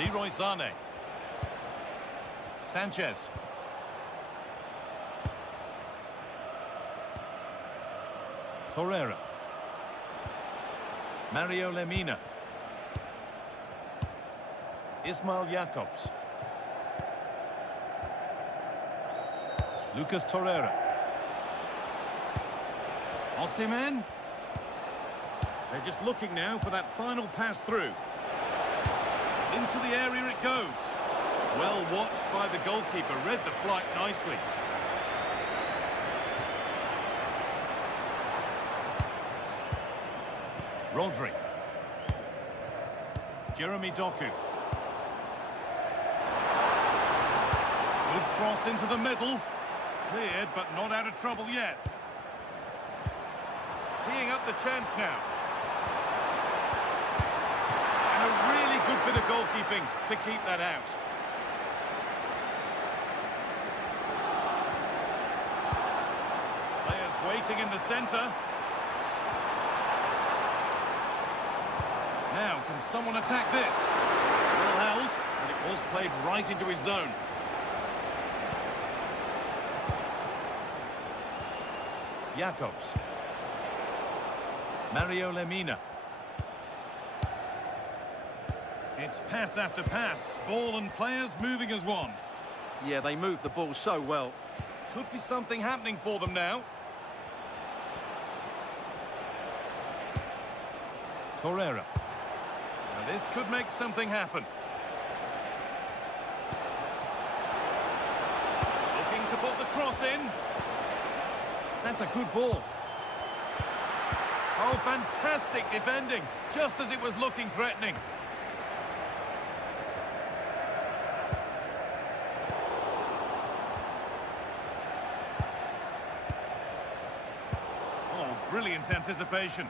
Leroy Sané. Sanchez. Torreira. Mario Lemina. Ismail Jakobs. Lucas Torreira. Osimhen. They're just looking now for that final pass through. Into the area it goes. Well watched by the goalkeeper, read the flight nicely. Rodri. Jeremy Doku. Good cross into the middle. Cleared, but not out of trouble yet. Teeing up the chance now. And a really good bit of goalkeeping to keep that out. Players waiting in the centre. Now, can someone attack this? Well held, but it was played right into his zone. Jakobs. Mario Lemina. It's pass after pass. Ball and players moving as one. Yeah, they move the ball so well. Could be something happening for them now. Torreira. Now this could make something happen. Looking to put the cross in. That's a good ball. Oh, fantastic defending, just as it was looking threatening. Oh, brilliant anticipation.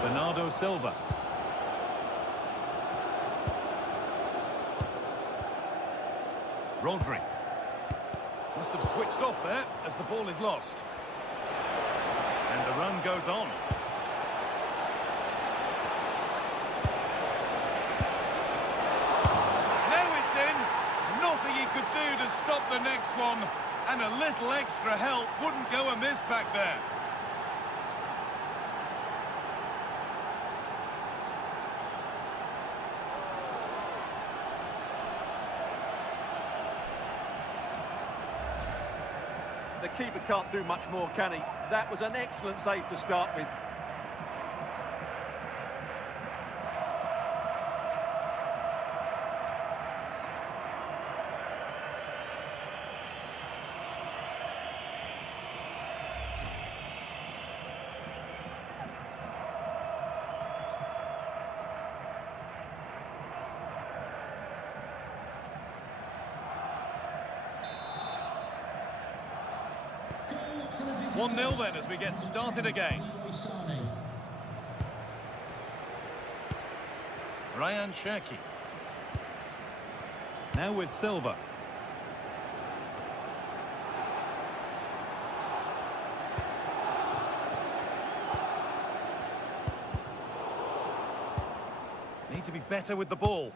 Bernardo Silva. Rodri. Must have switched off there as the ball is lost. And the run goes on. Now it's in. Nothing he could do to stop the next one. And a little extra help wouldn't go amiss back there. The keeper can't do much more, can he? That was an excellent save to start with. For the 1-0 then as we get started again. Ryan Cherki. Now with Silva. Need to be better with the ball.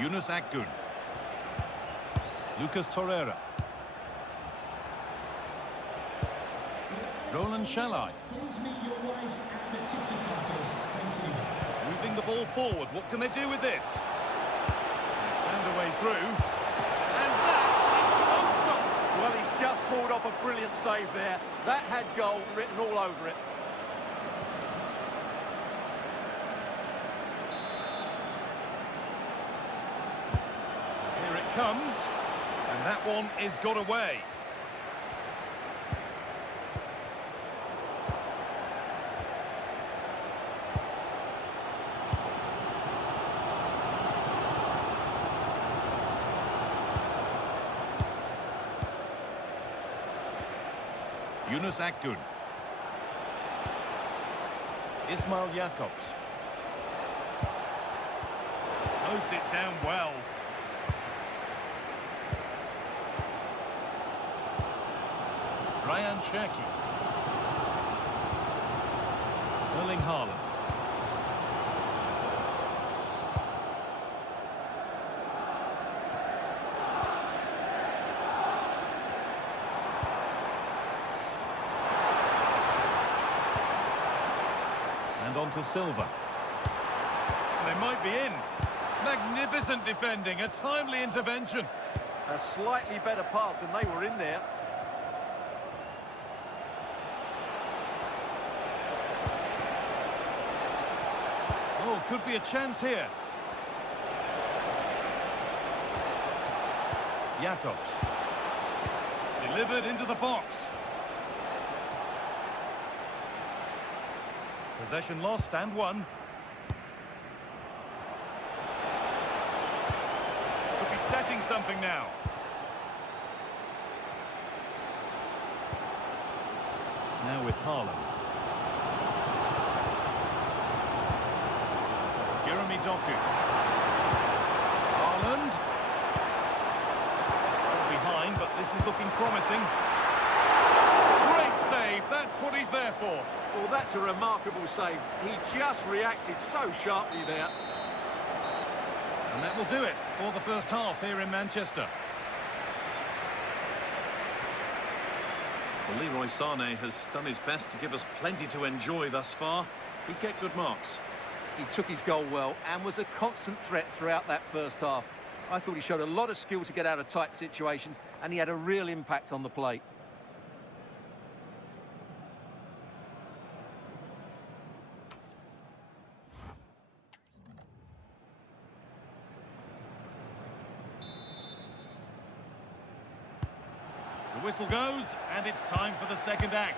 Yunus Akgün. Lucas Torreira. Roland Shalai. Moving the ball forward. What can they do with this? They found a way through. And that is some stop. Well, he's just pulled off a brilliant save there. That had goal written all over it. Here it comes. And that one is got away. Yunus Akgün. Ismail Jakobs. Closed it down well. Ryan Cherki. Erling Haaland. And on to Silva. They might be in. Magnificent defending, a timely intervention. A slightly better pass and they were in there. Oh, could be a chance here. Jakobs. Delivered into the box. Possession lost and won. Could be setting something now. Now with Haaland. Jeremy Doku. Haaland. Still behind, but this is looking promising. Great save, that's what he's there for. Well, that's a remarkable save. He just reacted so sharply there. And that will do it for the first half here in Manchester. Well, Leroy Sané has done his best to give us plenty to enjoy thus far. He'd get good marks. He took his goal well and was a constant threat throughout that first half. I thought he showed a lot of skill to get out of tight situations, and he had a real impact on the plate. The whistle goes, and it's time for the second act.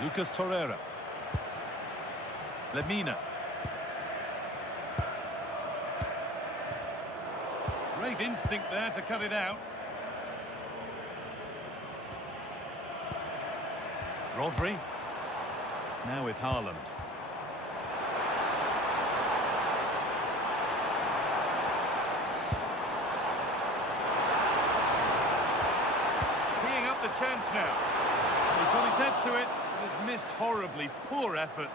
Lucas Torreira. Lemina. Great instinct there to cut it out. Rodri. Now with Haaland. Teeing up the chance now. He got his head to it. Has missed horribly. Poor effort.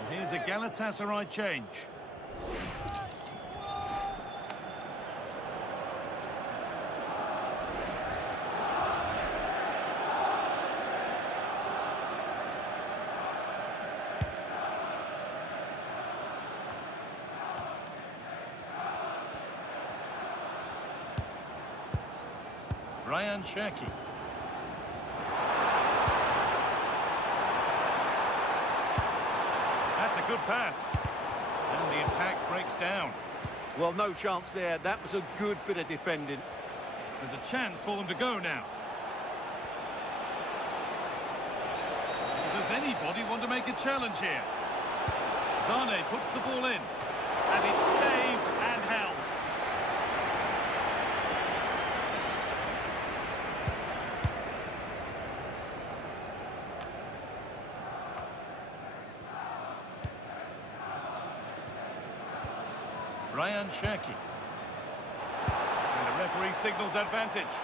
And here's a Galatasaray change. Ryan Cherki. That's a good pass. And the attack breaks down. Well, no chance there. That was a good bit of defending. There's a chance for them to go now. Does anybody want to make a challenge here? Sané puts the ball in. And it's saved and held. Ryan Cherki. And the referee signals advantage.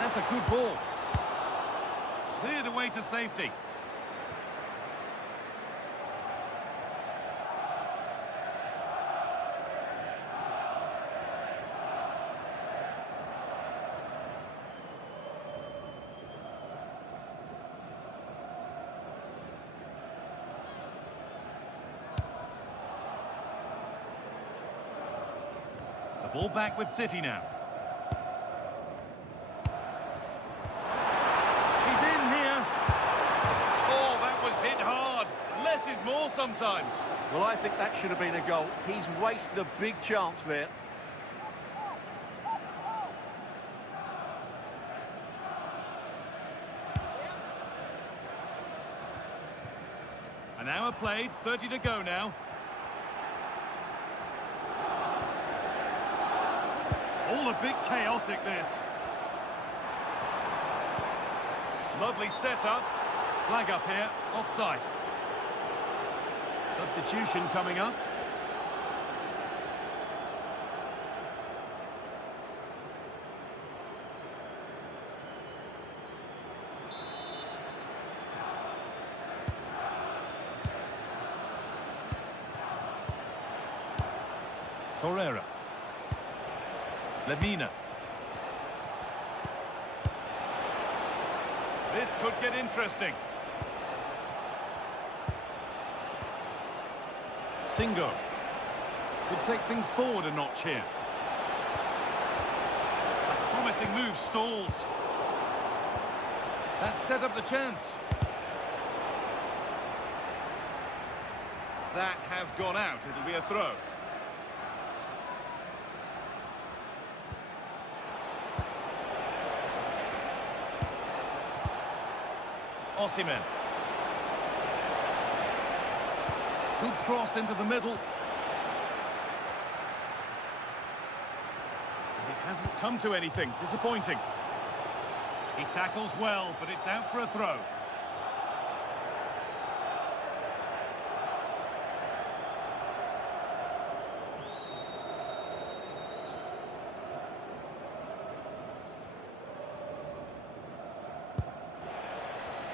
That's a good ball. Cleared away to safety. The ball back with City now. He's in here. Oh, that was hit hard. Less is more sometimes. Well, I think that should have been a goal. He's wasted a big chance there. An hour played, 30 to go now. All a bit chaotic, this. Lovely setup. Flag up here, offside. Substitution coming up. Torreira. Lemina. This could get interesting. Singo. Could take things forward a notch here. A promising move stalls. That set up the chance. That has gone out. It'll be a throw. Osimhen. Good cross into the middle. It hasn't come to anything. Disappointing. He tackles well, but it's out for a throw.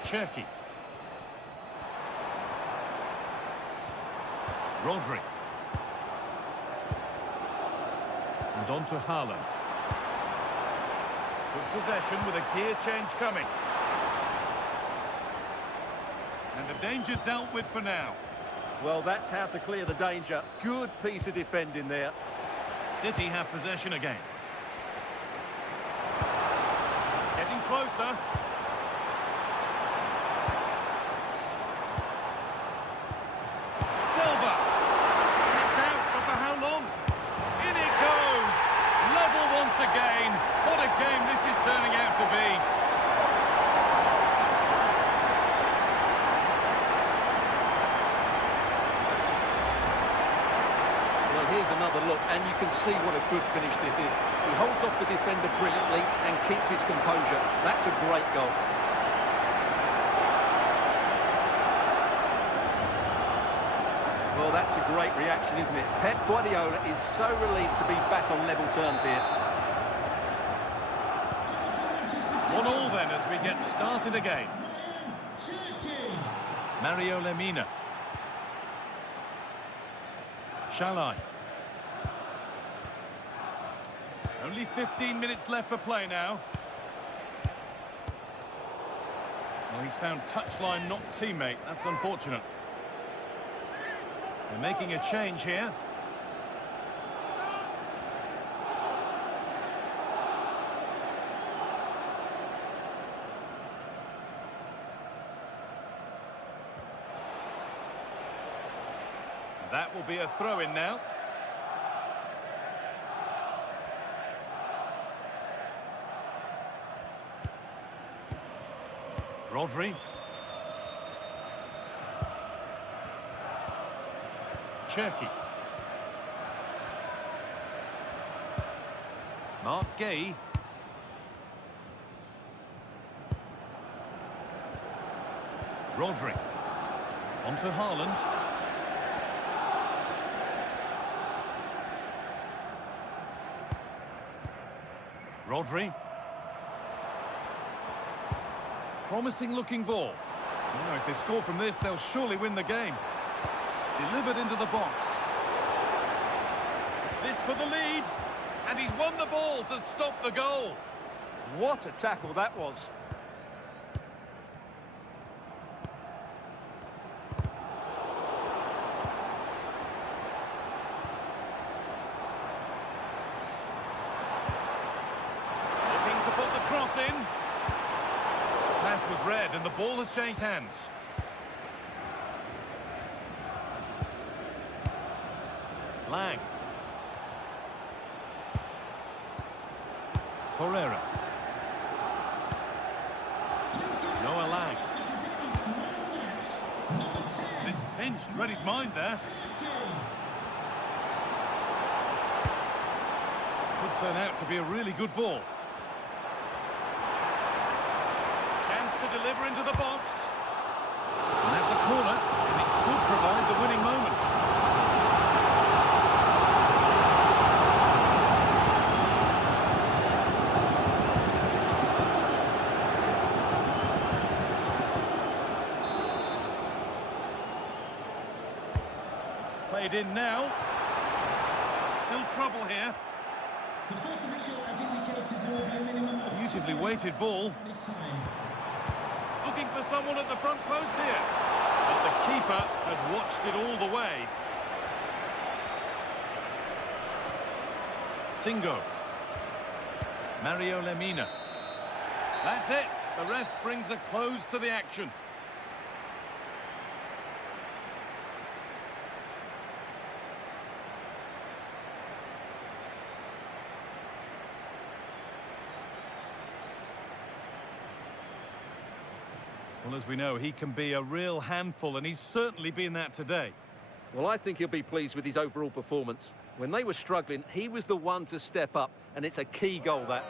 Cherki. Rodri. And on to Haaland. Good possession with a gear change coming. And the danger dealt with for now. Well, that's how to clear the danger. Good piece of defending there. City have possession again. Getting closer. Again, what a game this is turning out to be. Well, here's another look, and you can see what a good finish this is. He holds off the defender brilliantly and keeps his composure. That's a great goal. Well, that's a great reaction, isn't it? Pep Guardiola is so relieved to be back on level terms here. 1-1 then as we get started again. Mario Lemina. Shalai. Only 15 minutes left for play now. Well, he's found touchline, not teammate. That's unfortunate. They're making a change here. That will be a throw-in now. Rodri. Cherki. Mark Gay. Rodri. On to Haaland. Rodri. Promising looking ball. Now, if they score from this, they'll surely win the game. Delivered into the box. This for the lead. And he's won the ball to stop the goal. What a tackle that was. Looking to put the cross in. Pass was read and the ball has changed hands. Lang. Torreira. Noah Lang. It's pinched, read his mind there. Could turn out to be a really good ball. Chance to deliver into the box. corner, and it could provide the winning moment. It's played in now. Still trouble here. The fourth official has indicated there will be a minimum of Beautifully weighted ball. time. Looking for someone at the front post here. But the keeper had watched it all the way. Singo. Mario Lemina. That's it. The ref brings a close to the action. Well, as we know, he can be a real handful, and he's certainly been that today. Well, I think he'll be pleased with his overall performance. When they were struggling, he was the one to step up, and it's a key goal, that.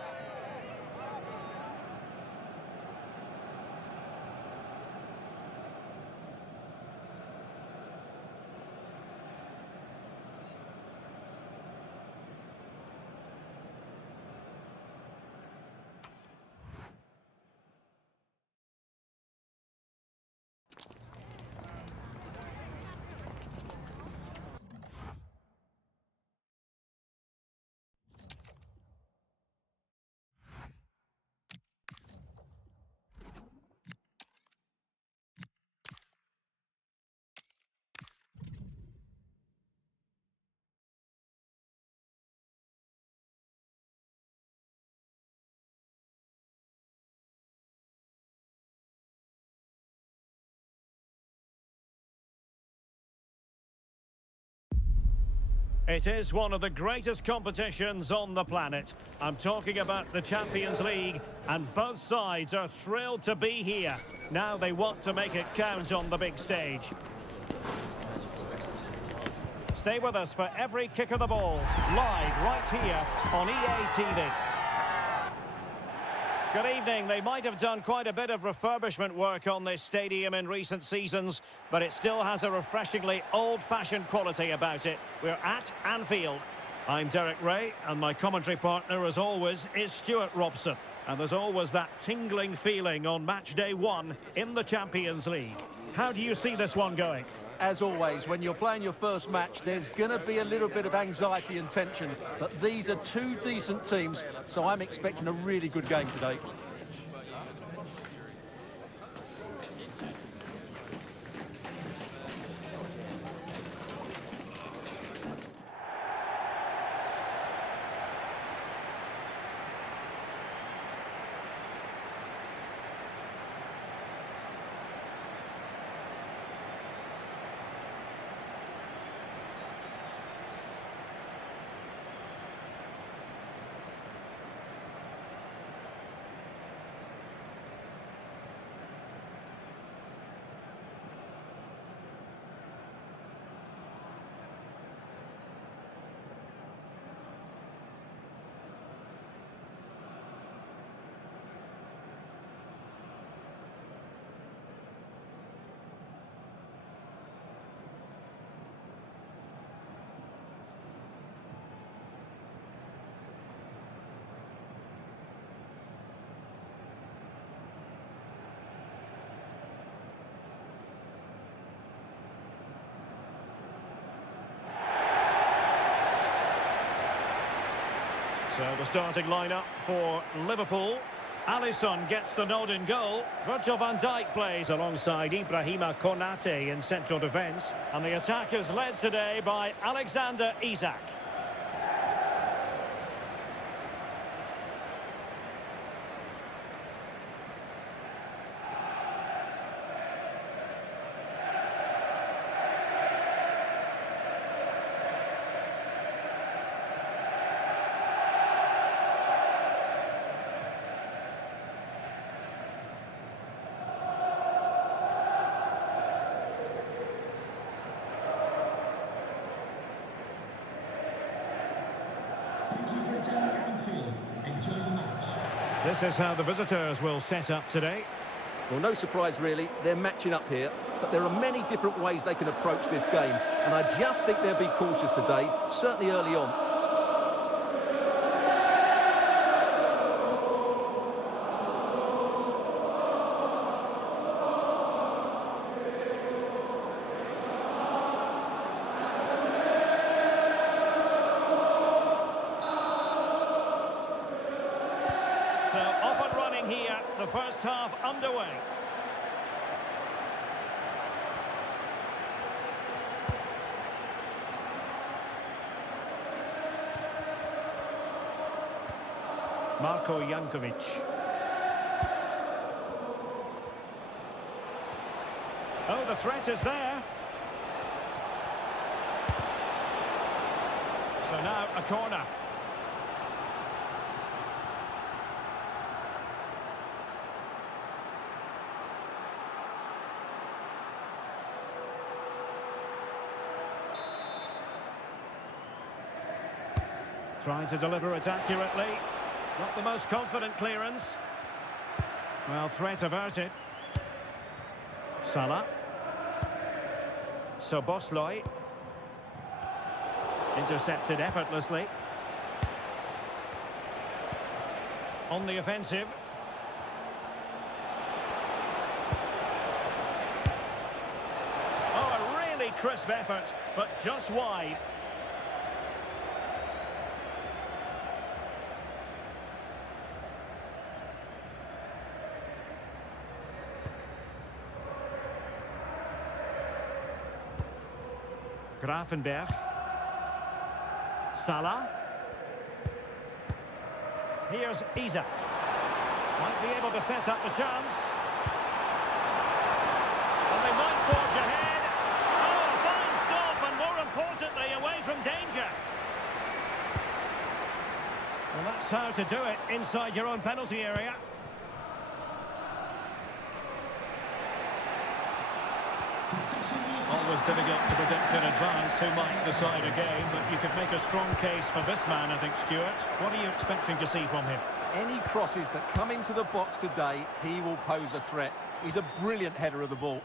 It is one of the greatest competitions on the planet. I'm talking about the Champions League, and both sides are thrilled to be here. Now they want to make it count on the big stage. Stay with us for every kick of the ball, live right here on EA TV. Good evening. They might have done quite a bit of refurbishment work on this stadium in recent seasons, but it still has a refreshingly old-fashioned quality about it. We're at Anfield. I'm Derek Ray, and my commentary partner, as always, is Stuart Robson. And there's always that tingling feeling on match day one in the Champions League. How do you see this one going? As always, when you're playing your first match, there's going to be a little bit of anxiety and tension. But these are two decent teams, so I'm expecting a really good game today. So the starting lineup for Liverpool. Alisson gets the nod in goal. Virgil van Dijk plays alongside Ibrahima Konate in central defence. And the attack is led today by Alexander Isak. This is how the visitors will set up today. Well, no surprise, really. They're matching up here. but there are many different ways they can approach this game, and I just think they'll be cautious today, certainly early on. So off and running here, the first half underway. Marko Jankovic. Oh, the threat is there. So now a corner. Trying to deliver it accurately. Not the most confident clearance. Well, threat averted. Salah. Szoboszlai. Intercepted effortlessly. On the offensive. Oh, a really crisp effort, but just wide. Gravenberch. Salah. Here's Isak. Might be able to set up the chance. And they might forge ahead. Oh, a fine stop, and more importantly, away from danger. Well, that's how to do it inside your own penalty area. Always difficult to predict in advance who might decide a game, but you could make a strong case for this man, I think, Stuart. What are you expecting to see from him? Any crosses that come into the box today, he will pose a threat. He's a brilliant header of the ball.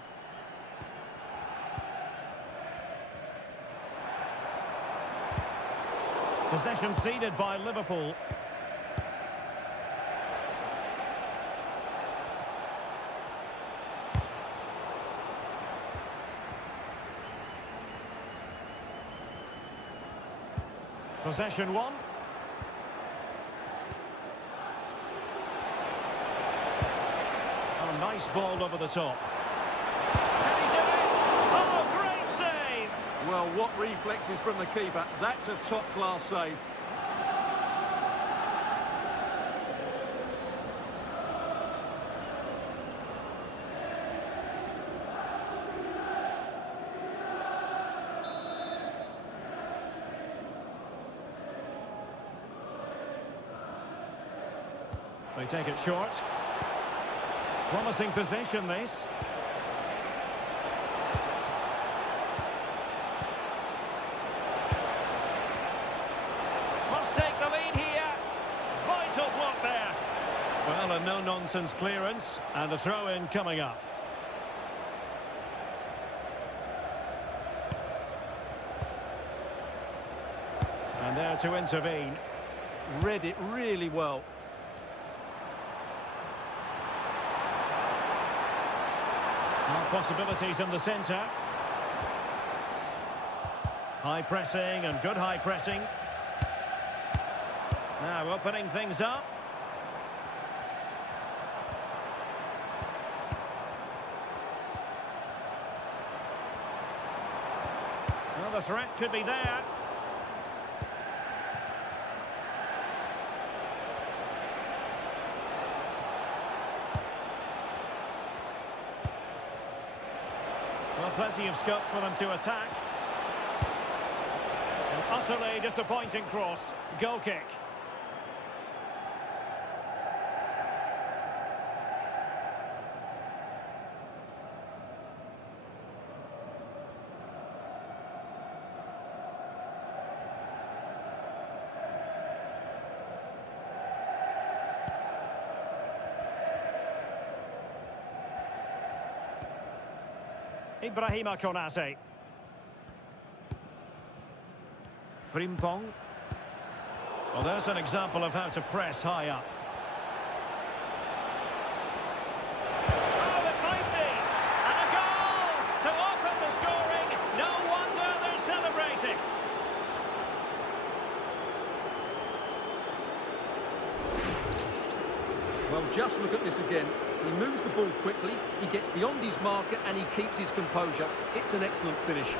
Possession ceded by Liverpool. Possession one. Oh, nice ball over the top. Can he do it? Oh, great save! Well, what reflexes from the keeper. That's a top-class save. They take it short. Promising possession, this. Must take the lead here. Vital block there. Well, a no-nonsense clearance, and a throw-in coming up. And there to intervene. Read it really well. Possibilities in the centre. High pressing and good high pressing. Now opening things up. Well, the threat could be there. Well, plenty of scope for them to attack. An utterly disappointing cross. Goal kick. Ibrahima Konate. Frimpong. Well, there's an example of how to press high up. Oh, it might be! And a goal to open the scoring. No wonder they're celebrating. Well, just look at this again. He moves the ball quickly, he gets beyond his marker and he keeps his composure. It's an excellent finish.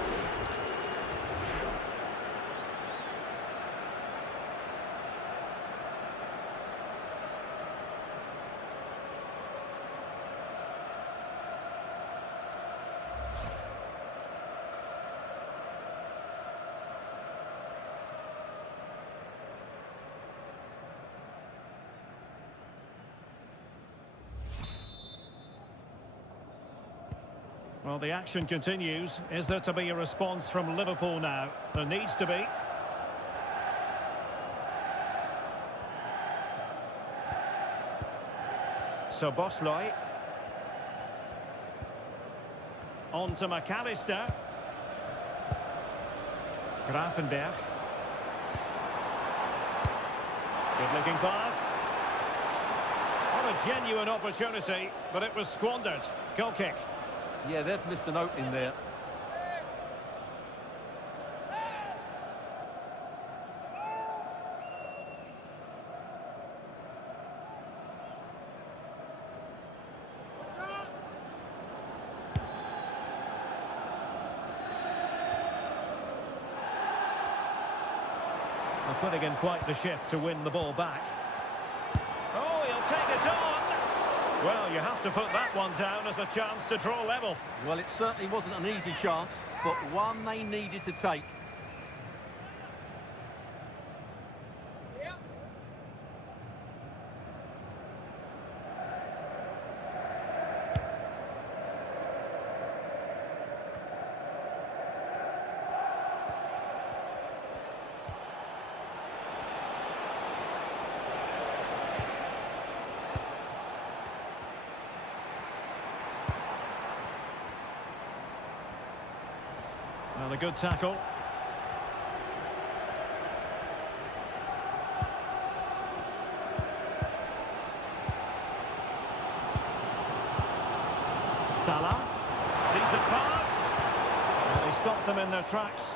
Well, the action continues. Is there to be a response from Liverpool now? There needs to be. Szoboszlai. On to McAllister. Gravenberch. Good-looking pass. What a genuine opportunity, but it was squandered. Goal kick. Yeah, they've missed an opening there. They're putting in quite the shift to win the ball back. Oh, he'll take it on. Well, you have to put that one down as a chance to draw level. Well, it certainly wasn't an easy chance, but one they needed to take. Well, a good tackle. Salah. Decent pass. Well, they stopped them in their tracks.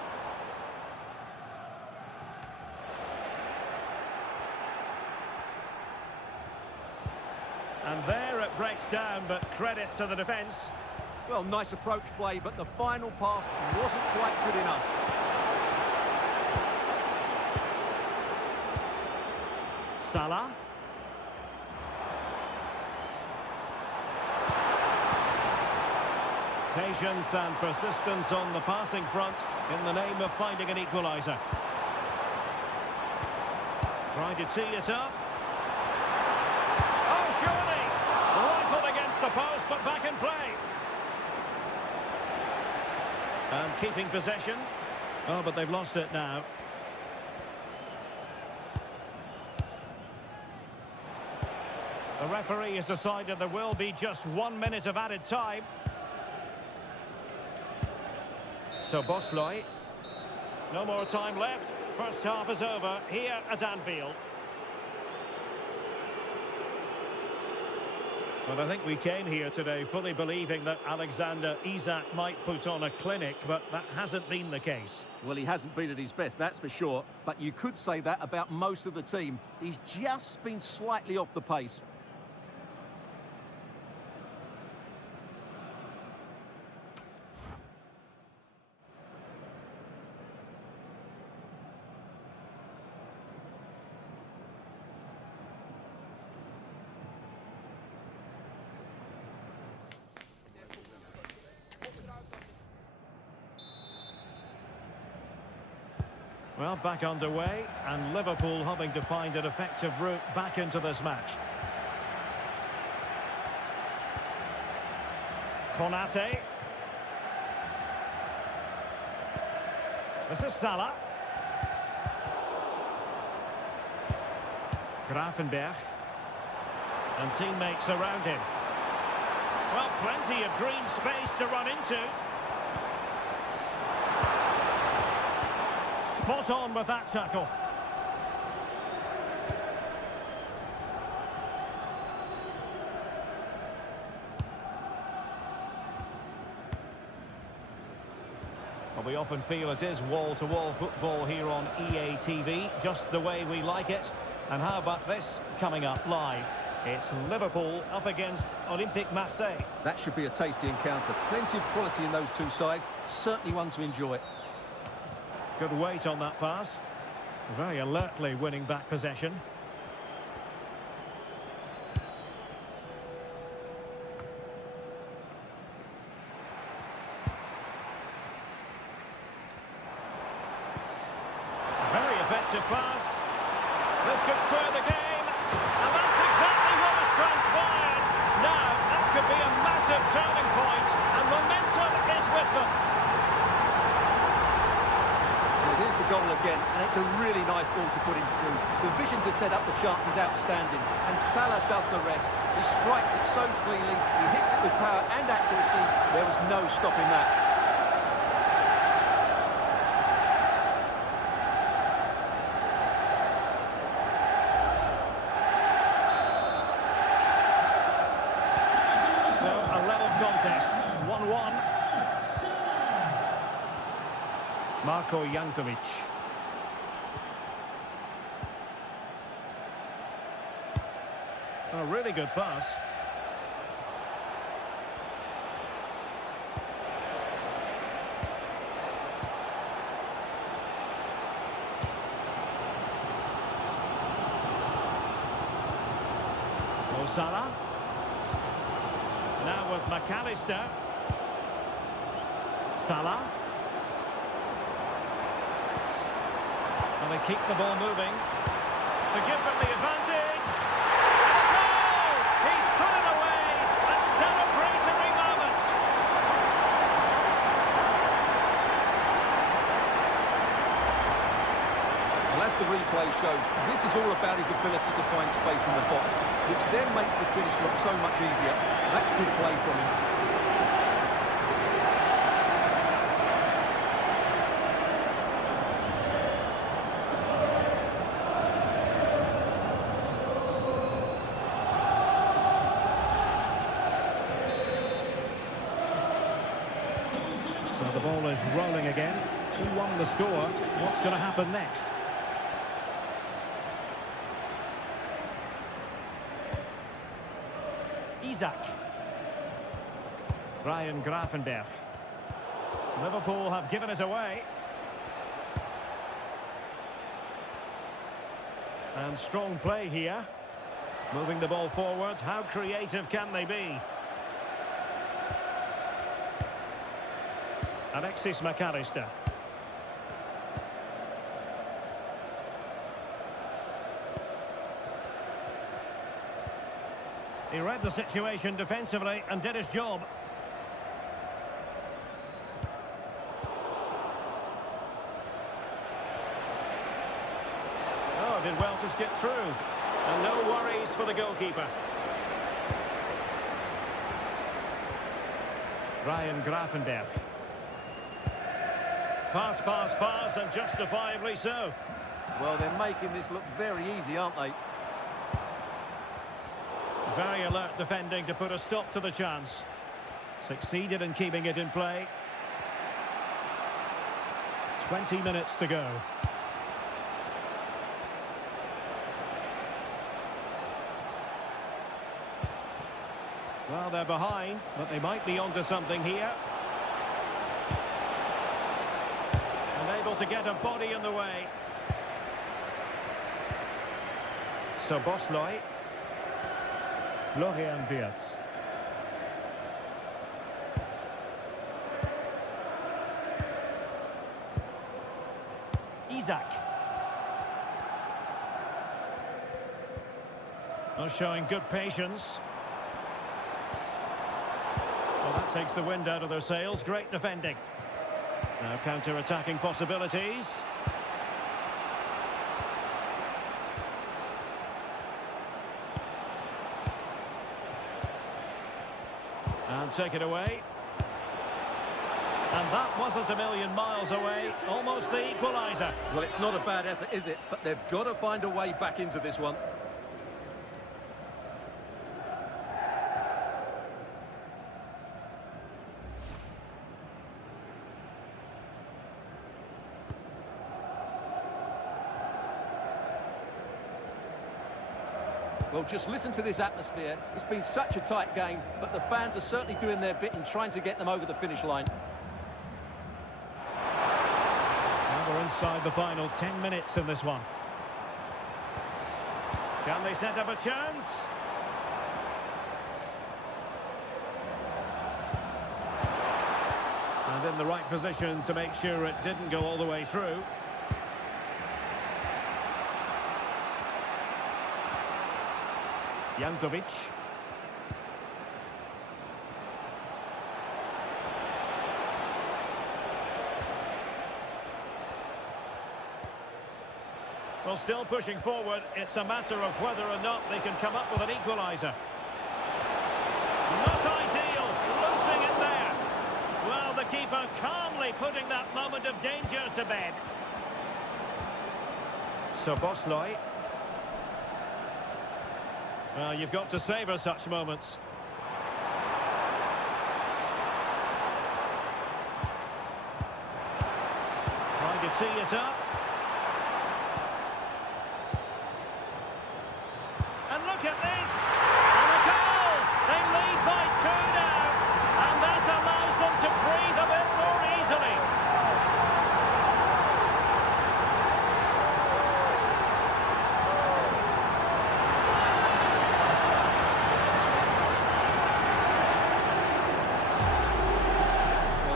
And there it breaks down, but credit to the defence. Well, nice approach play, but the final pass wasn't quite good enough. Salah. Patience and persistence on the passing front in the name of finding an equaliser. Trying to tee it up. Oh, surely! Rifled against the post, but back in play. And keeping possession. Oh, but they've lost it now. The referee has decided there will be just 1 minute of added time. Szoboszlai. No more time left. First half is over here at Anfield. Well, I think we came here today fully believing that Alexander Isak might put on a clinic, but that hasn't been the case. Well, he hasn't been at his best, that's for sure. But you could say that about most of the team. He's just been slightly off the pace. Well, back underway, and Liverpool hoping to find an effective route back into this match. Konate. This is Salah. Gravenberch. And teammates around him. Well, plenty of green space to run into. Spot on with that tackle. Well, we often feel it is wall-to-wall football here on EA TV, just the way we like it. And how about this coming up live? It's Liverpool up against Olympique Marseille. That should be a tasty encounter. Plenty of quality in those two sides. Certainly one to enjoy. Good weight on that pass. Very alertly winning back possession. Very effective pass. This could square the game. And that's exactly what has transpired. Now, that could be a massive turning point, and momentum is with them. Well, here's the goal again, and it's a really nice ball to put him through. The vision to set up the chance is outstanding, and Salah does the rest. He strikes it so cleanly, he hits it with power and accuracy. There was no stopping that. So, a level contest, 1-1. Marko Jankovic. A really good pass. Mo Salah. Now with McAllister. Salah. And they keep the ball moving. To give them the advantage. And a goal! He's put it away. A celebratory moment. Well, as the replay shows, this is all about his ability to find space in the box, which then makes the finish look so much easier. That's good play from him. So the ball is rolling again. 2-1 the score. What's going to happen next? Isak. Ryan Gravenberch. Liverpool have given it away. And strong play here. Moving the ball forward. How creative can they be? Alexis McAllister. He read the situation defensively and did his job. Oh, did well to skip through. And no worries for the goalkeeper. Ryan Gravenberch. Pass, pass, pass, and justifiably so. Well, they're making this look very easy, aren't they? Very alert defending to put a stop to the chance. Succeeded in keeping it in play. 20 minutes to go. Well, they're behind, but they might be onto something here. Unable to get a body in the way. So Bosley. Florian Wirtz. Isak. Not showing good patience. Well, that takes the wind out of their sails. Great defending. Now counter-attacking possibilities. And take it away. And that wasn't a million miles away, almost the equaliser. Well, it's not a bad effort, is it? But they've got to find a way back into this one. Well, just listen to this atmosphere. It's been such a tight game, but the fans are certainly doing their bit in trying to get them over the finish line. We're inside the final 10 minutes in this one. Can they set up a chance? And in the right position to make sure it didn't go all the way through. Jankovic. Well, still pushing forward. It's a matter of whether or not they can come up with an equaliser. Not ideal. Losing it there. Well, the keeper calmly putting that moment of danger to bed. Szoboszlai. Well, you've got to savour such moments. Trying to tee it up. And look at this! And a goal! They lead by 2 now. And that allows them to breathe a bit more easily.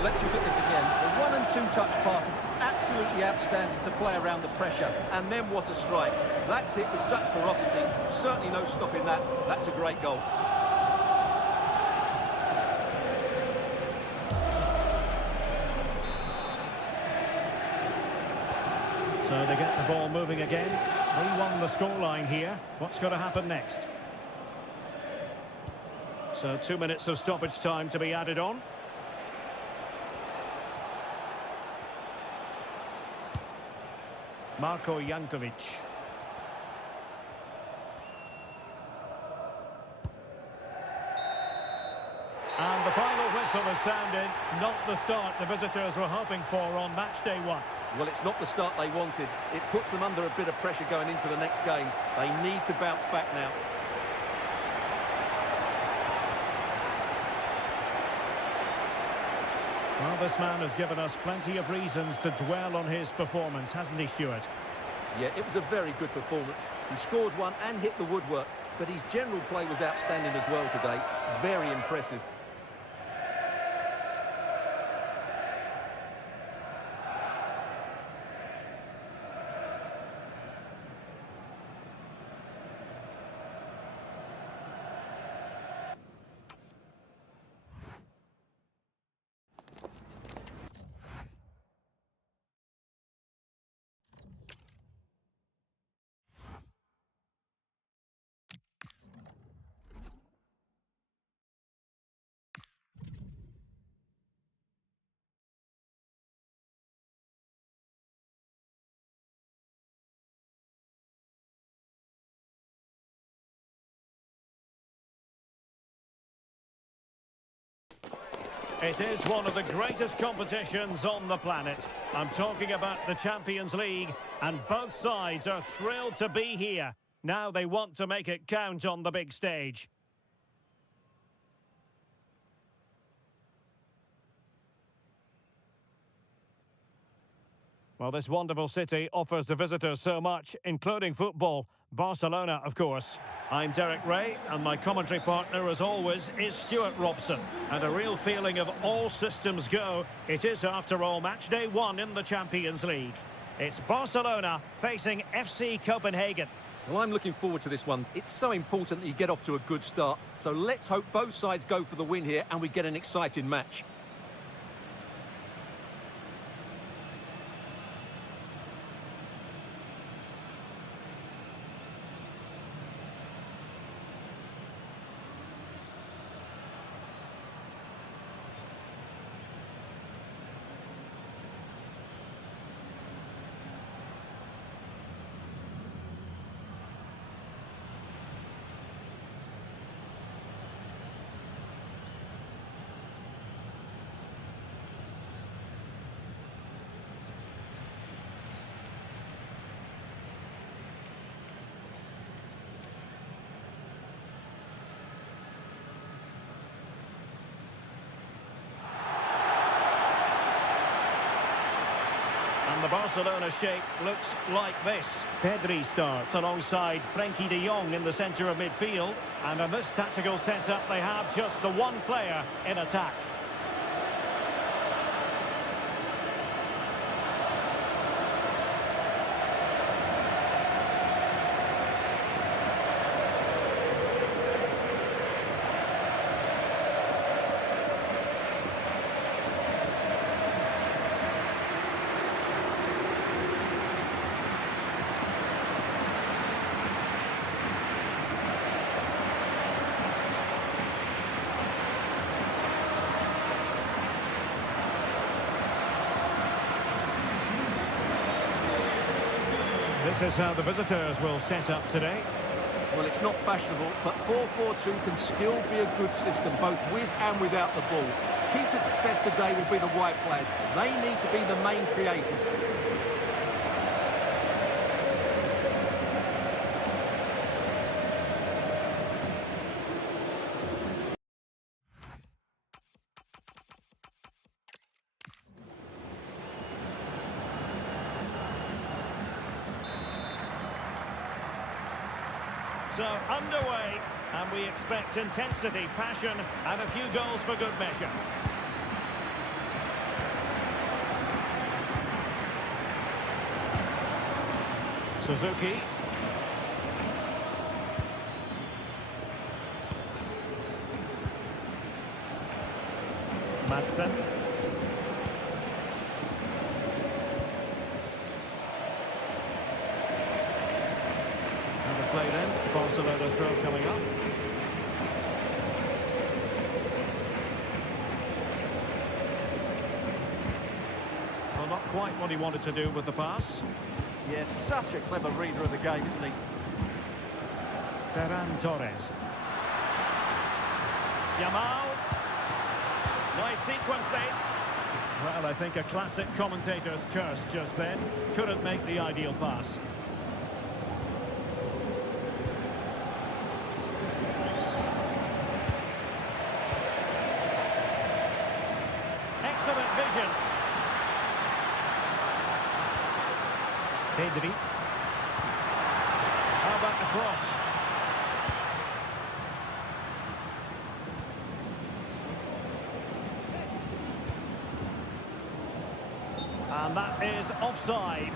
Let's look at this again. The 1 and 2 touch passing is absolutely outstanding to play around the pressure. And then what a strike. That's hit with such ferocity. Certainly no stopping that. That's a great goal. So they get the ball moving again. 3-1 the scoreline here. What's going to happen next? So 2 minutes of stoppage time to be added on. Marko Jankovic. And the final whistle has sounded. Not the start the visitors were hoping for on match day 1. Well, it's not the start they wanted. It puts them under a bit of pressure going into the next game. They need to bounce back now. Well, this man has given us plenty of reasons to dwell on his performance, hasn't he, Stuart? Yeah, it was a very good performance. He scored one and hit the woodwork, but his general play was outstanding as well today. Very impressive. It is one of the greatest competitions on the planet. I'm talking about the Champions League, and both sides are thrilled to be here. Now they want to make it count on the big stage. Well, this wonderful city offers the visitors so much, including football. Barcelona, of course. I'm Derek Ray, and my commentary partner, as always, is Stuart Robson. And a real feeling of all systems go. It is, after all, match day 1 in the Champions League. It's Barcelona facing FC Copenhagen. Well, I'm looking forward to this one. It's so important that you get off to a good start. So let's hope both sides go for the win here and we get an exciting match. the Barcelona shape looks like this. Pedri starts alongside Frenkie de Jong in the centre of midfield. And in this tactical setup, they have just the one player in attack. This is how the visitors will set up today. Well, it's not fashionable, but 4-4-2 can still be a good system, both with and without the ball. Key to success today will be the white players. They need to be the main creators. So, underway, and we expect intensity, passion, and a few goals for good measure. Suzuki. Madsen. Played in. Barcelona throw coming up. Well, not quite what he wanted to do with the pass. Yes, such a clever reader of the game, isn't he? Ferran Torres. Yamal. Nice sequence this. Well, I think a classic commentator's curse just then. Couldn't make the ideal pass. Excellent vision. Pedri. How about the cross? And that is offside.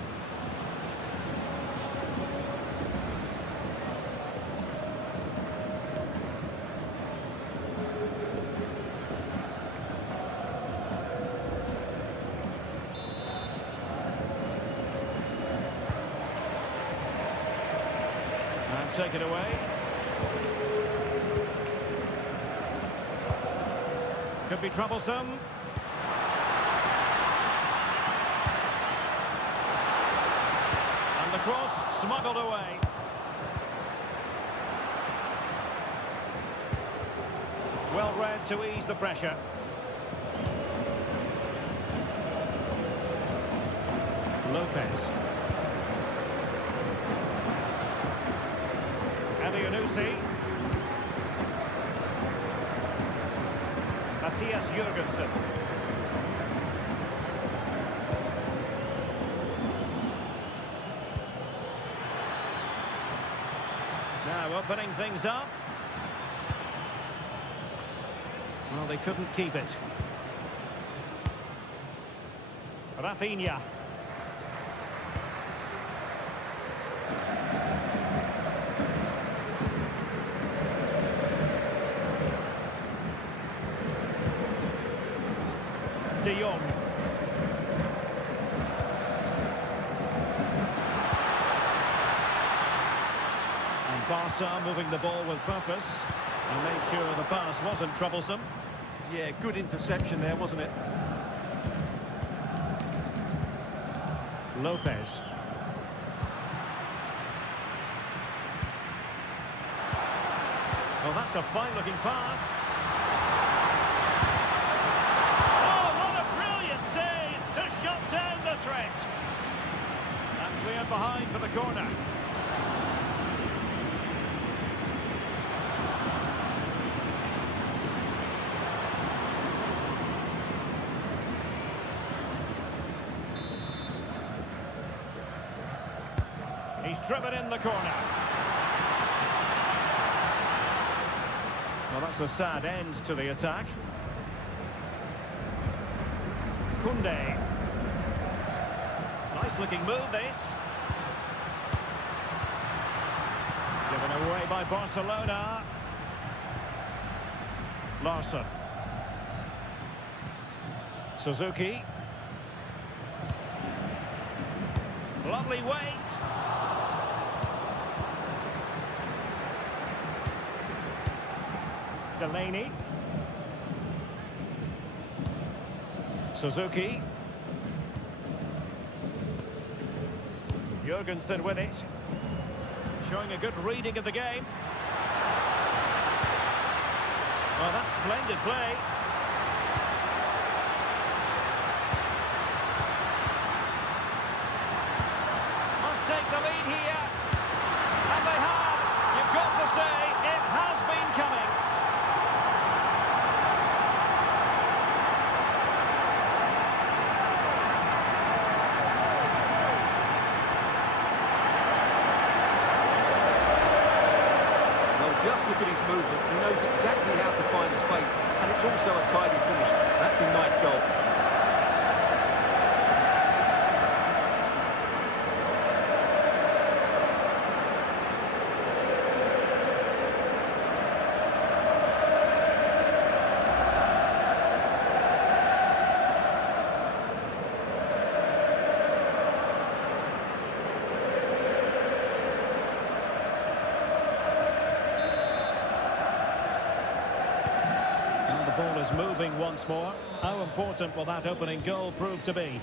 Take it away. Could be troublesome. And the cross smuggled away. Well read to ease the pressure. Lopez. Elyounoussi. Matthias Jurgensen. Now opening things up. Well, they couldn't keep it. Rafinha. De Jong. And Barca moving the ball with purpose and made sure the pass wasn't troublesome. Yeah, good interception there, wasn't it? Lopez. Well, that's a fine-looking pass. To shut down the threat. And cleared behind for the corner. driven in the corner. Well, that's a sad end to the attack. Koundé. Nice looking move, this. Given away by Barcelona. Larsson. Suzuki. Lovely weight. Delaney. Suzuki. Jurgensen with it. Showing a good reading of the game. Well, that's splendid play. Must take the lead here. And they have. You've got to say, it has been coming. Just look at his movement. He knows exactly how to find space, and it's also a tidy finish. That's a nice goal. The ball is moving once more. How important will that opening goal prove to be?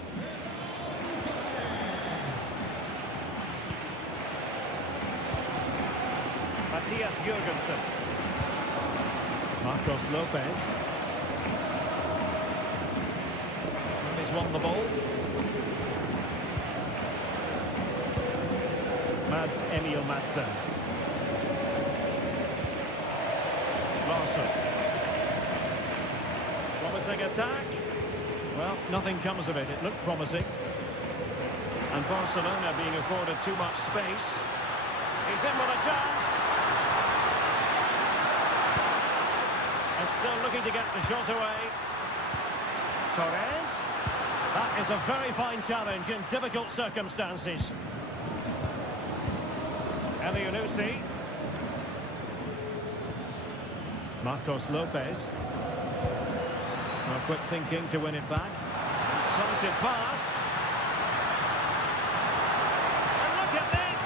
Matthias Jurgensen. Marcos Lopez. He's won the ball. Mads Emil Madsen. Larsson. Promising attack. Well, nothing comes of it. It looked promising. And Barcelona being afforded too much space. He's in with a chance. And still looking to get the shot away. Torres. That is a very fine challenge in difficult circumstances. Elyounoussi. Marcos Lopez. Well, quick thinking to win it back. Decisive pass. And look at this!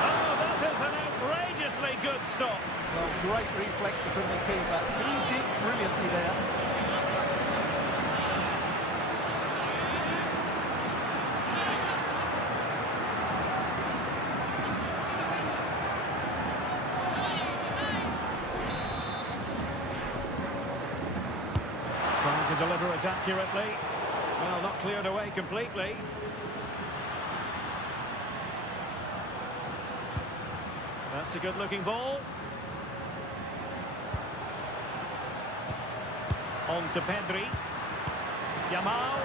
Oh, that is an outrageously good stop. Well, great reflection from the keeper. He did brilliantly there. Trying to deliver it accurately. Well, not cleared away completely. That's a good-looking ball. On to Pedri. Yamal.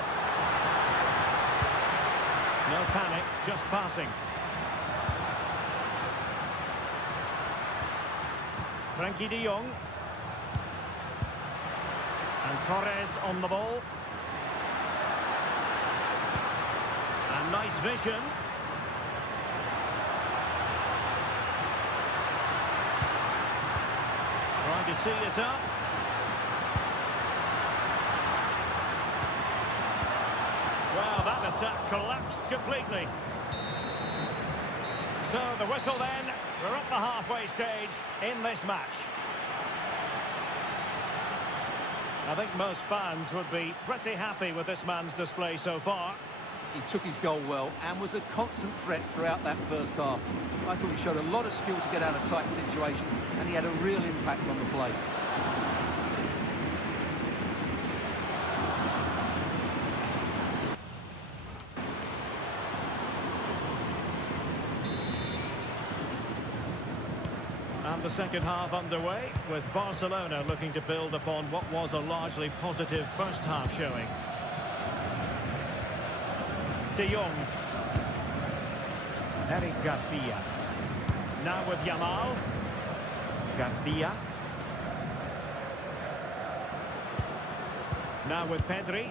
No panic, just passing. Frankie de Jong. And Torres on the ball. And nice vision. Trying to tee it up. Well, that attack collapsed completely. So the whistle then. We're at the halfway stage in this match. I think most fans would be pretty happy with this man's display so far. He took his goal well and was a constant threat throughout that first half. I thought he showed a lot of skill to get out of tight situations, and he had a real impact on the play. And the second half underway, with Barcelona looking to build upon what was a largely positive first half showing. De Jong. Eric Garcia. Now with Yamal. Garcia. Now with Pedri.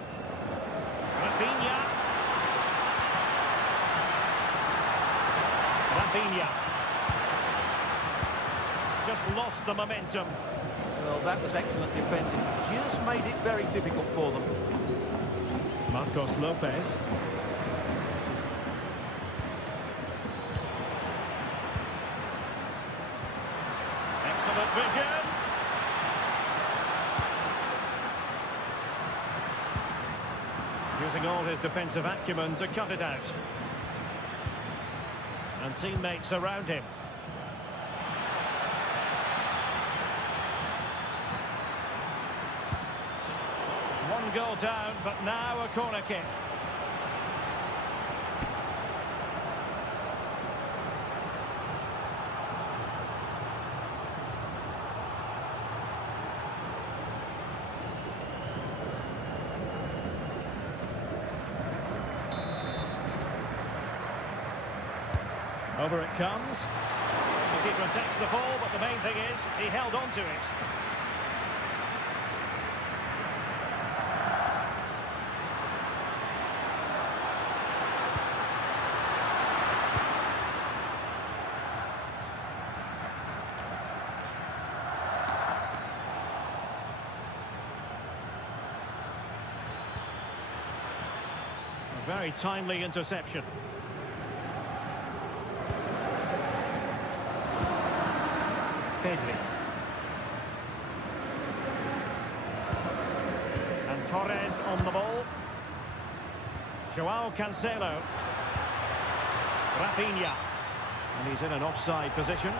Rafinha. Rafinha. Just lost the momentum. Well, that was excellent defending. Just made it very difficult for them. Marcos Lopez. Excellent vision. Using all his defensive acumen to cut it out. And teammates around him. One goal down, but now a corner kick. Over it comes. The keeper takes the ball, but the main thing is he held on to it. A very timely interception. Pedri. And Torres on the ball. Joao Cancelo. Rafinha. And he's in an offside position.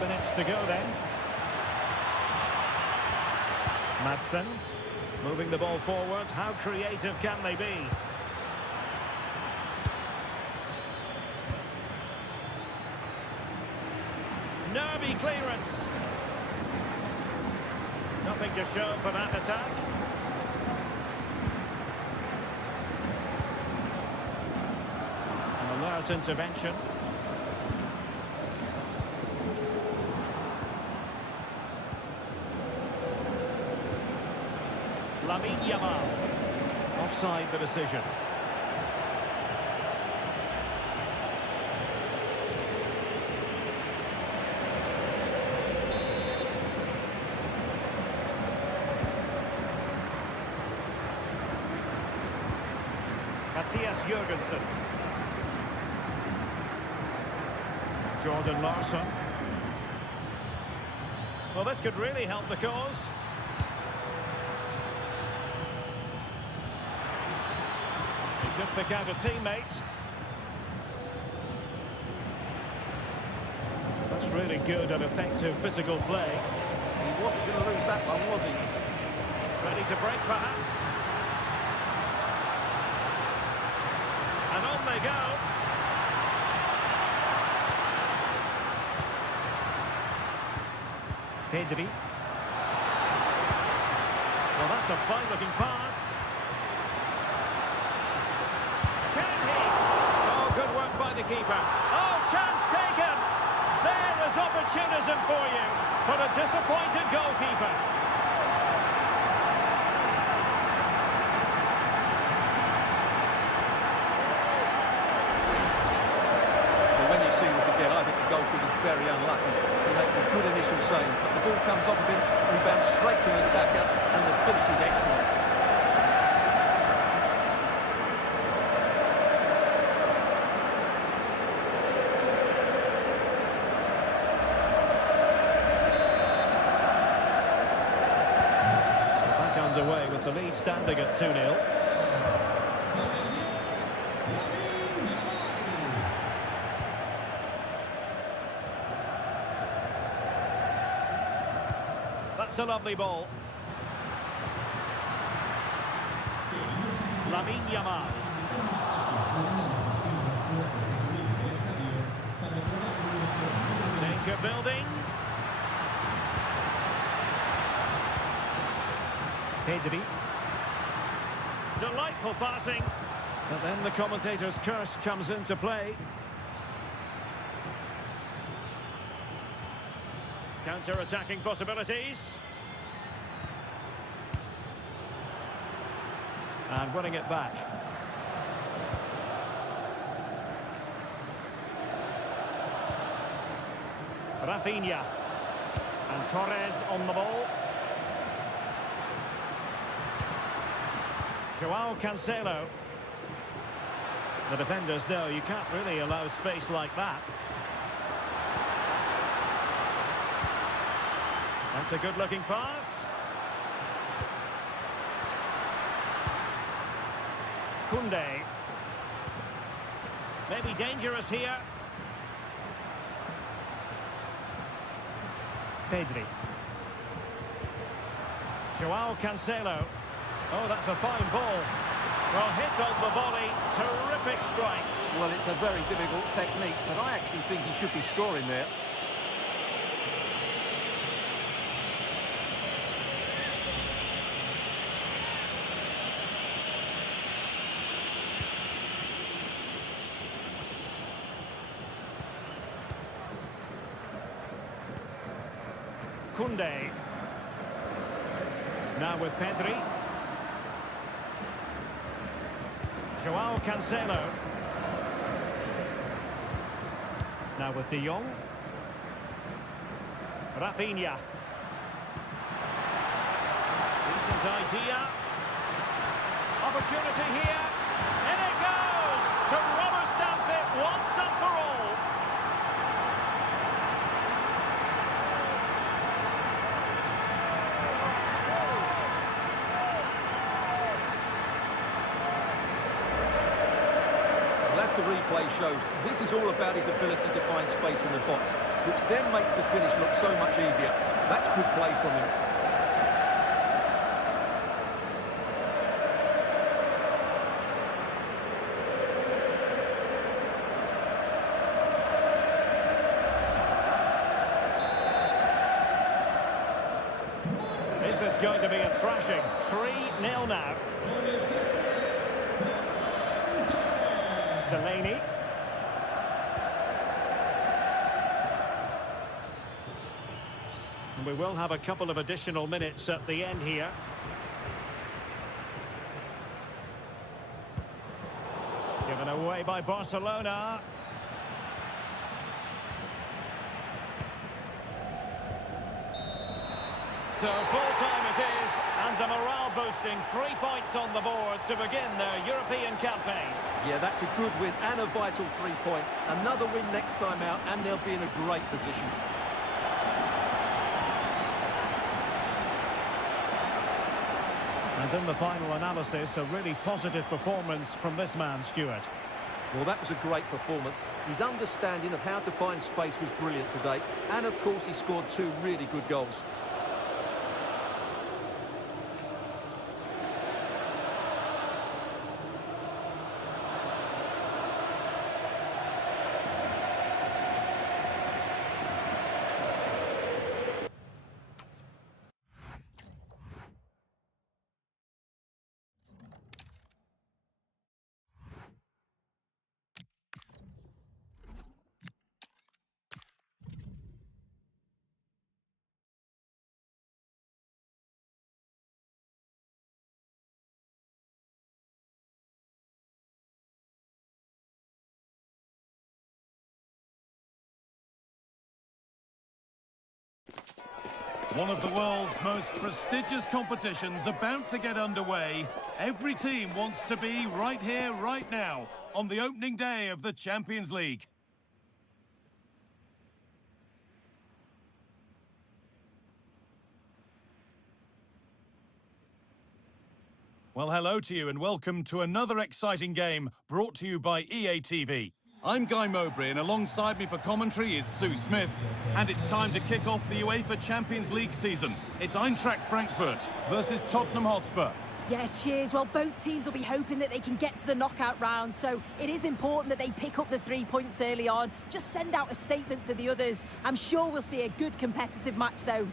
Minutes to go then. Madsen moving the ball forwards. How creative can they be? Nervy clearance. Nothing to show for that attack. An alert intervention. Lamine Yamal. Offside the decision. Matthias Jurgensen. Jordan Larsson. Well, this could really help the cause. He could pick out a teammate. That's really good and effective physical play. He wasn't going to lose that one, was he? Ready to break, perhaps. And on they go. Pedri. Well, that's a fine-looking pass. Can he? Oh, good work by the keeper. Oh, chance taken. There is opportunism for you, but a disappointed goalkeeper. Well, when you see this again, I think the goalkeeper is very unlucky. He makes a good initial save, but the ball comes off of him, rebounds straight to the attacker, and the finish is excellent. Back underway with the lead standing at 2-0. That's a lovely ball. Lamine Yamal. Danger building. Pedri. Delightful passing. But then the commentator's curse comes into play. Counter-attacking possibilities. And winning it back. Rafinha. And Torres on the ball. Joao Cancelo. The defenders know you can't really allow space like that. That's a good-looking pass. Koundé. Maybe dangerous here. Pedri. Joao Cancelo. Oh, that's a fine ball. Well, hit on the volley. Terrific strike. Well, it's a very difficult technique, but I actually think he should be scoring there. Koundé. Now with Pedri. Joao Cancelo. Now with De Jong. Rafinha. Decent idea. Opportunity here. In it goes! To rubber stamp it once and for all. As the replay shows, this is all about his ability to find space in the box, which then makes the finish look so much easier. That's good play from him. This is going to be a thrashing. 3-0 now. Delaney. And we will have a couple of additional minutes at the end here. Given away by Barcelona. So full-time it is, and a morale-boosting 3 points on the board to begin their European campaign. Yeah, that's a good win and a vital 3 points. Another win next time out, and they'll be in a great position. And in the final analysis, a really positive performance from this man, Stuart. Well, that was a great performance. His understanding of how to find space was brilliant today, and of course he scored 2 really good goals. One of the world's most prestigious competitions about to get underway. Every team wants to be right here, right now, on the opening day of the Champions League. Well, hello to you and welcome to another exciting game brought to you by EA TV. I'm Guy Mowbray, and alongside me for commentary is Sue Smith. And it's time to kick off the UEFA Champions League season. It's Eintracht Frankfurt versus Tottenham Hotspur. Yeah, cheers. Well, both teams will be hoping that they can get to the knockout round, so it is important that they pick up the 3 points early on. Just send out a statement to the others. I'm sure we'll see a good competitive match, though.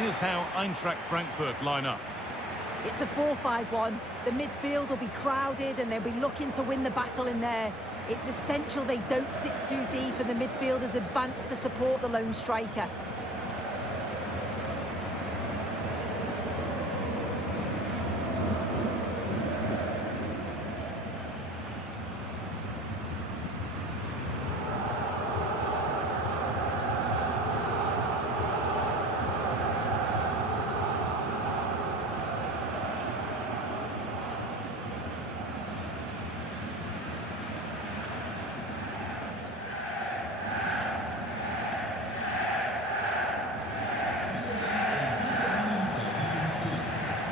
Here's how Eintracht Frankfurt line up. It's a 4-5-1. The midfield will be crowded and they'll be looking to win the battle in there. It's essential they don't sit too deep and the midfielders advance to support the lone striker.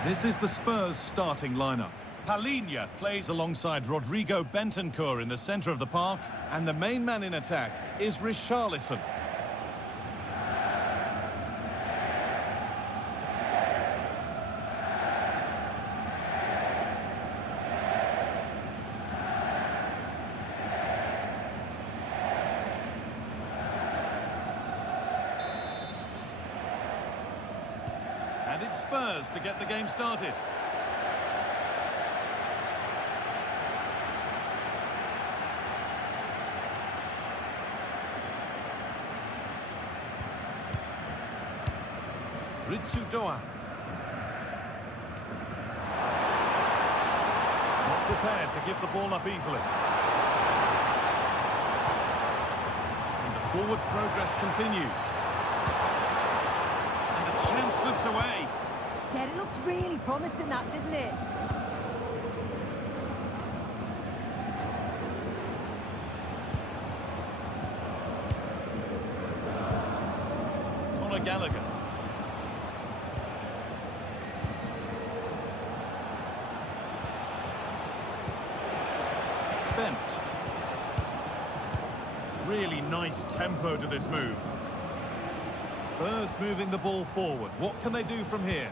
This is the Spurs starting lineup. Palhinha plays alongside Rodrigo Bentancur in the centre of the park, and the main man in attack is Richarlison. And it's Spurs to get the game started. Ritsu Doan. Not prepared to give the ball up easily. And the forward progress continues. And the chance slips away. Yeah, it looked really promising, that, didn't it? Conor Gallagher. Spence. Really nice tempo to this move. Spurs moving the ball forward. What can they do from here?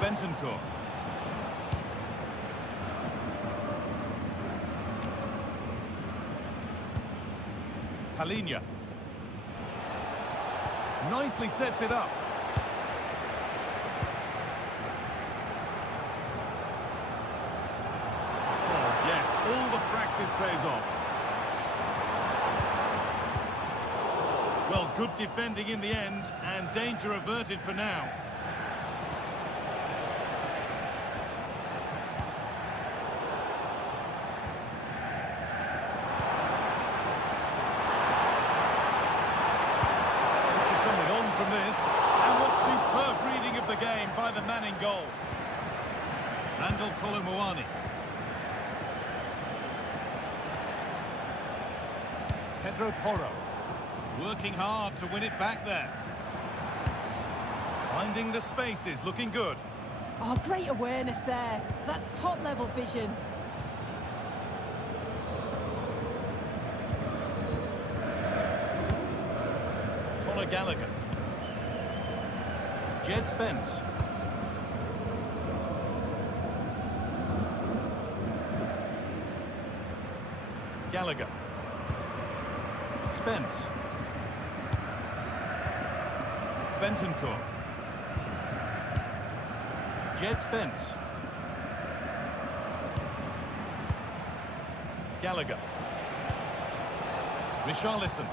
Bentancur. Palhinha. Nicely sets it up. Oh, yes, all the practice pays off. Well, good defending in the end, and danger averted for now. From this, and what superb reading of the game by the man in goal. Randal Kolo Muani. Pedro Porro, working hard to win it back there. Finding the spaces, looking good. Oh, great awareness there. That's top-level vision. Conor Gallagher. Jed Spence. Gallagher. Spence. Bentancur. Jed Spence. Gallagher. Richarlison.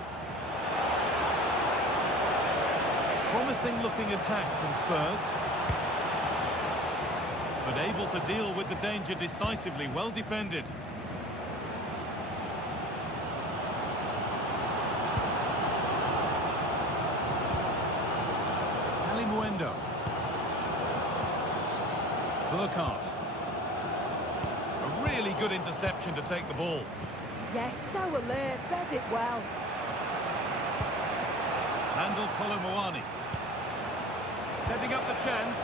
Promising looking attack from Spurs. But able to deal with the danger decisively, well defended. Alimuendo. Burkhardt. A really good interception to take the ball. Yes, so alert, read it well. Randall Kolo Muani. Setting up the chance.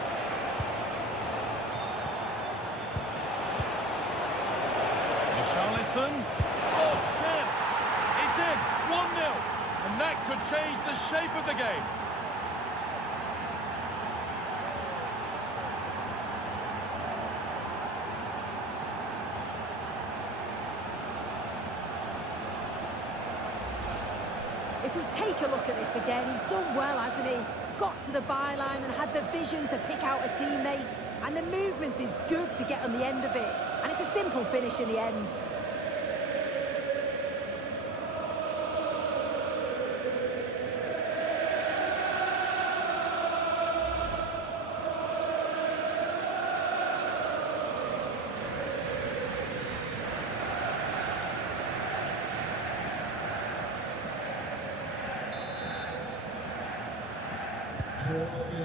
Richarlison. Oh, chance! It's in! 1-0! And that could change the shape of the game. If we take a look at this again, he's done well, hasn't he? Got to the byline and had the vision to pick out a teammate. And the movement is good to get on the end of it. And it's a simple finish in the end.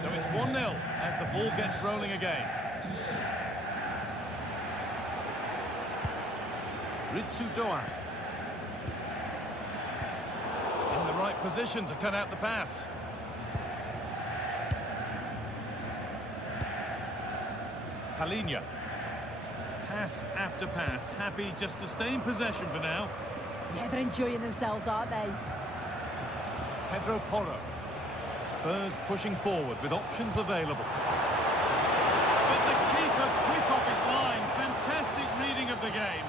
So it's 1-0 as the ball gets rolling again. Ritsu Doan. In the right position to cut out the pass. Palinha. Pass after pass, happy just to stay in possession for now. Yeah, they're enjoying themselves, aren't they? Pedro Porro. Spurs pushing forward with options available. But the keeper quick off his line. Fantastic reading of the game.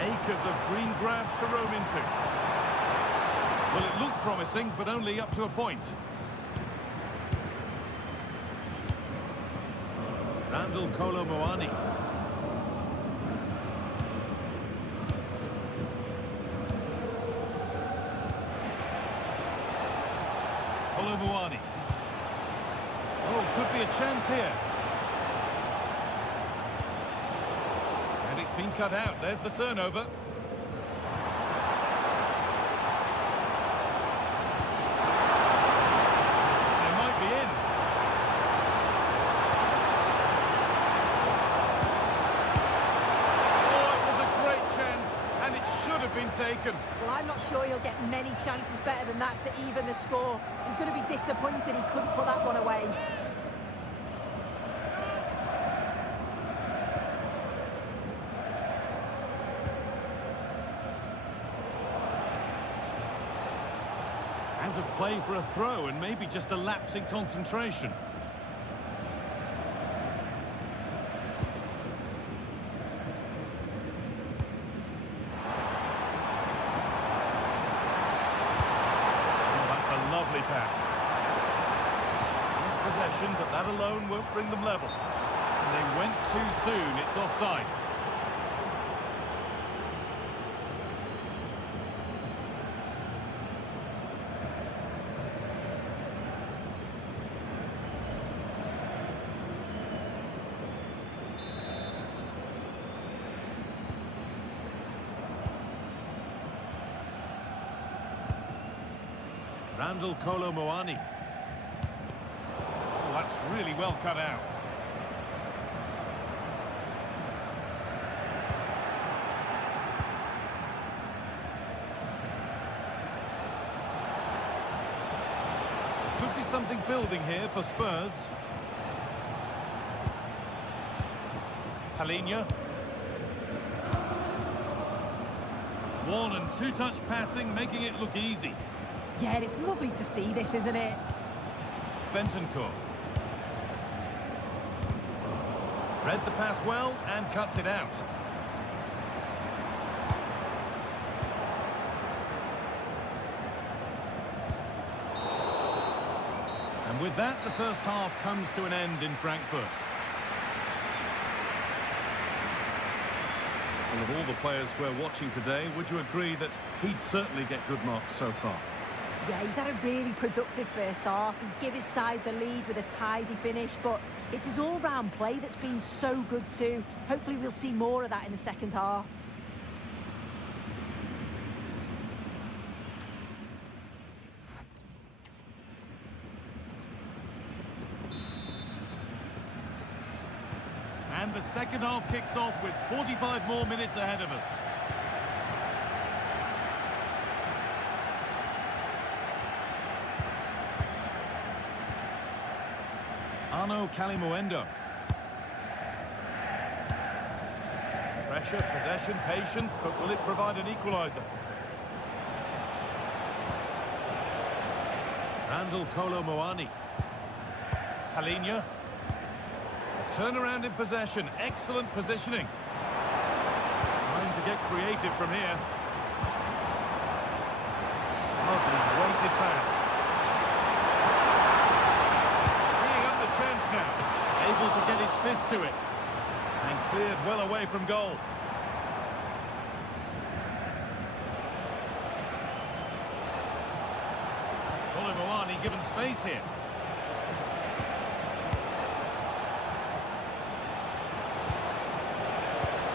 Acres of green grass to roam into. Well, it looked promising, but only up to a point. Randall Kolo Muani. Kolo Muani. Oh, could be a chance here. And it's been cut out. There's the turnover. They might be in. Oh, it was a great chance, and it should have been taken. Well, I'm not sure he'll get many chances better than that to even the score. He's going to be disappointed he couldn't put that one away. Out of play for a throw, and maybe just a lapse in concentration. Lovely pass. It's possession, but that alone won't bring them level. And they went too soon. It's offside. Randall Kolo Muani. Oh, that's really well cut out. Could be something building here for Spurs. Palinha. One and two-touch passing, making it look easy. Yeah, it's lovely to see this, isn't it? Bentancur. Read the pass well and cuts it out. And with that, the first half comes to an end in Frankfurt. Well, of all the players we're watching today, would you agree that he'd certainly get good marks so far? Yeah, he's had a really productive first half. He gave his side the lead with a tidy finish, but it's his all-round play that's been so good too. Hopefully we'll see more of that in the second half. And the second half kicks off with 45 more minutes ahead of us. Arnaud Kalimuendo. Pressure, possession, patience, but will it provide an equaliser? Randall Kolo Muani. Palhinha. Turnaround in possession, excellent positioning. Trying to get creative from here. Lovely weighted pass. Teeing up the chance now. Able to get his fist to it. And cleared well away from goal. Kolo Muani given space here.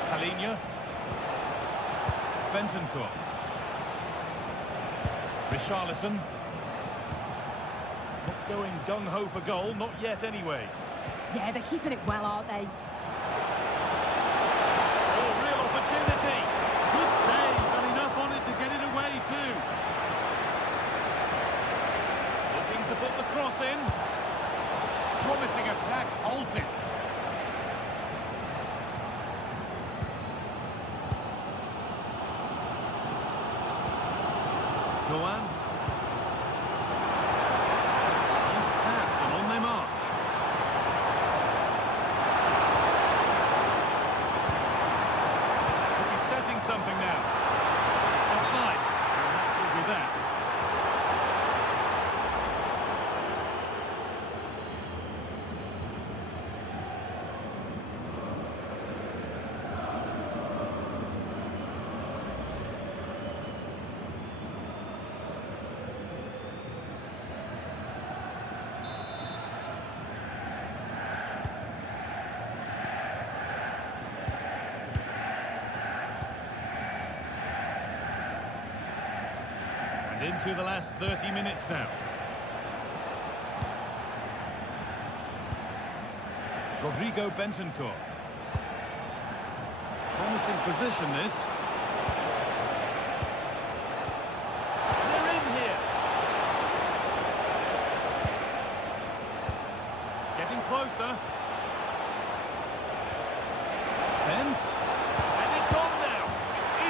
Palhinha. Bentancur. Richarlison. Not going gung-ho for goal, not yet anyway. Yeah, they're keeping it well, aren't they? Oh, real opportunity. Good save, and enough on it to get it away too. Looking to put the cross in. Promising attack halted. Goan. Nice pass, and on they march. Could be setting something now. It's offside. And that will be that. And into the last 30 minutes now. Rodrigo Bentancur. Promising position this. They're in here. Getting closer. Spence. And it's on now.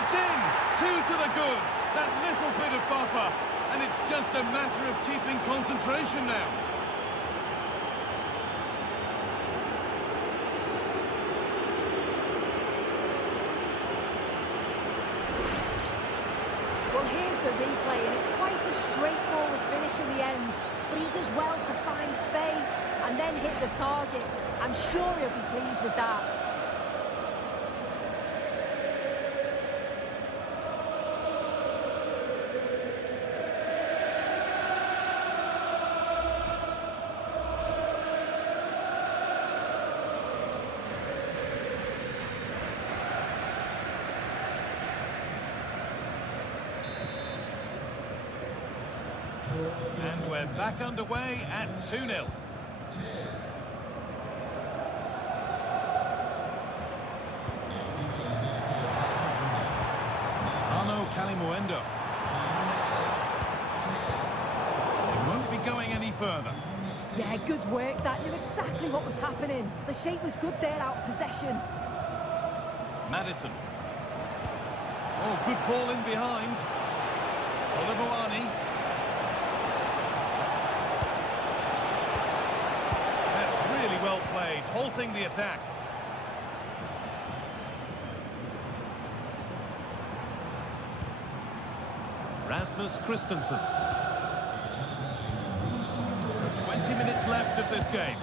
It's in. 2 to the good. That little bit of buffer. And it's just a matter of keeping concentration now. Well, here's the replay, and it's quite a straightforward finish in the end. But he does well to find space and then hit the target. I'm sure he'll be pleased with that. And we're back underway at 2-0. Arnaud Kalimuendo. They won't be going any further. Yeah, good work. That knew exactly what was happening. The shape was good there out of possession. Maddison. Oh, good ball in behind. Kolo Muani. That's really well played, halting the attack. Rasmus Christensen. So 20 minutes left of this game.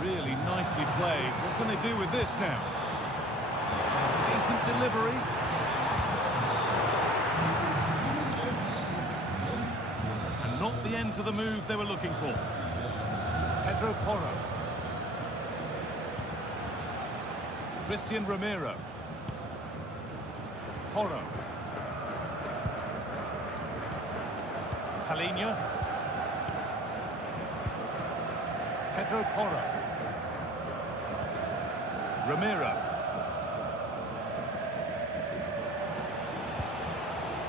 Really nicely played. What can they do with this now? Decent delivery. And not the end to the move they were looking for. Pedro Porro. Christian Romero. Porro. Palhinha. Pedro Porro. Romero.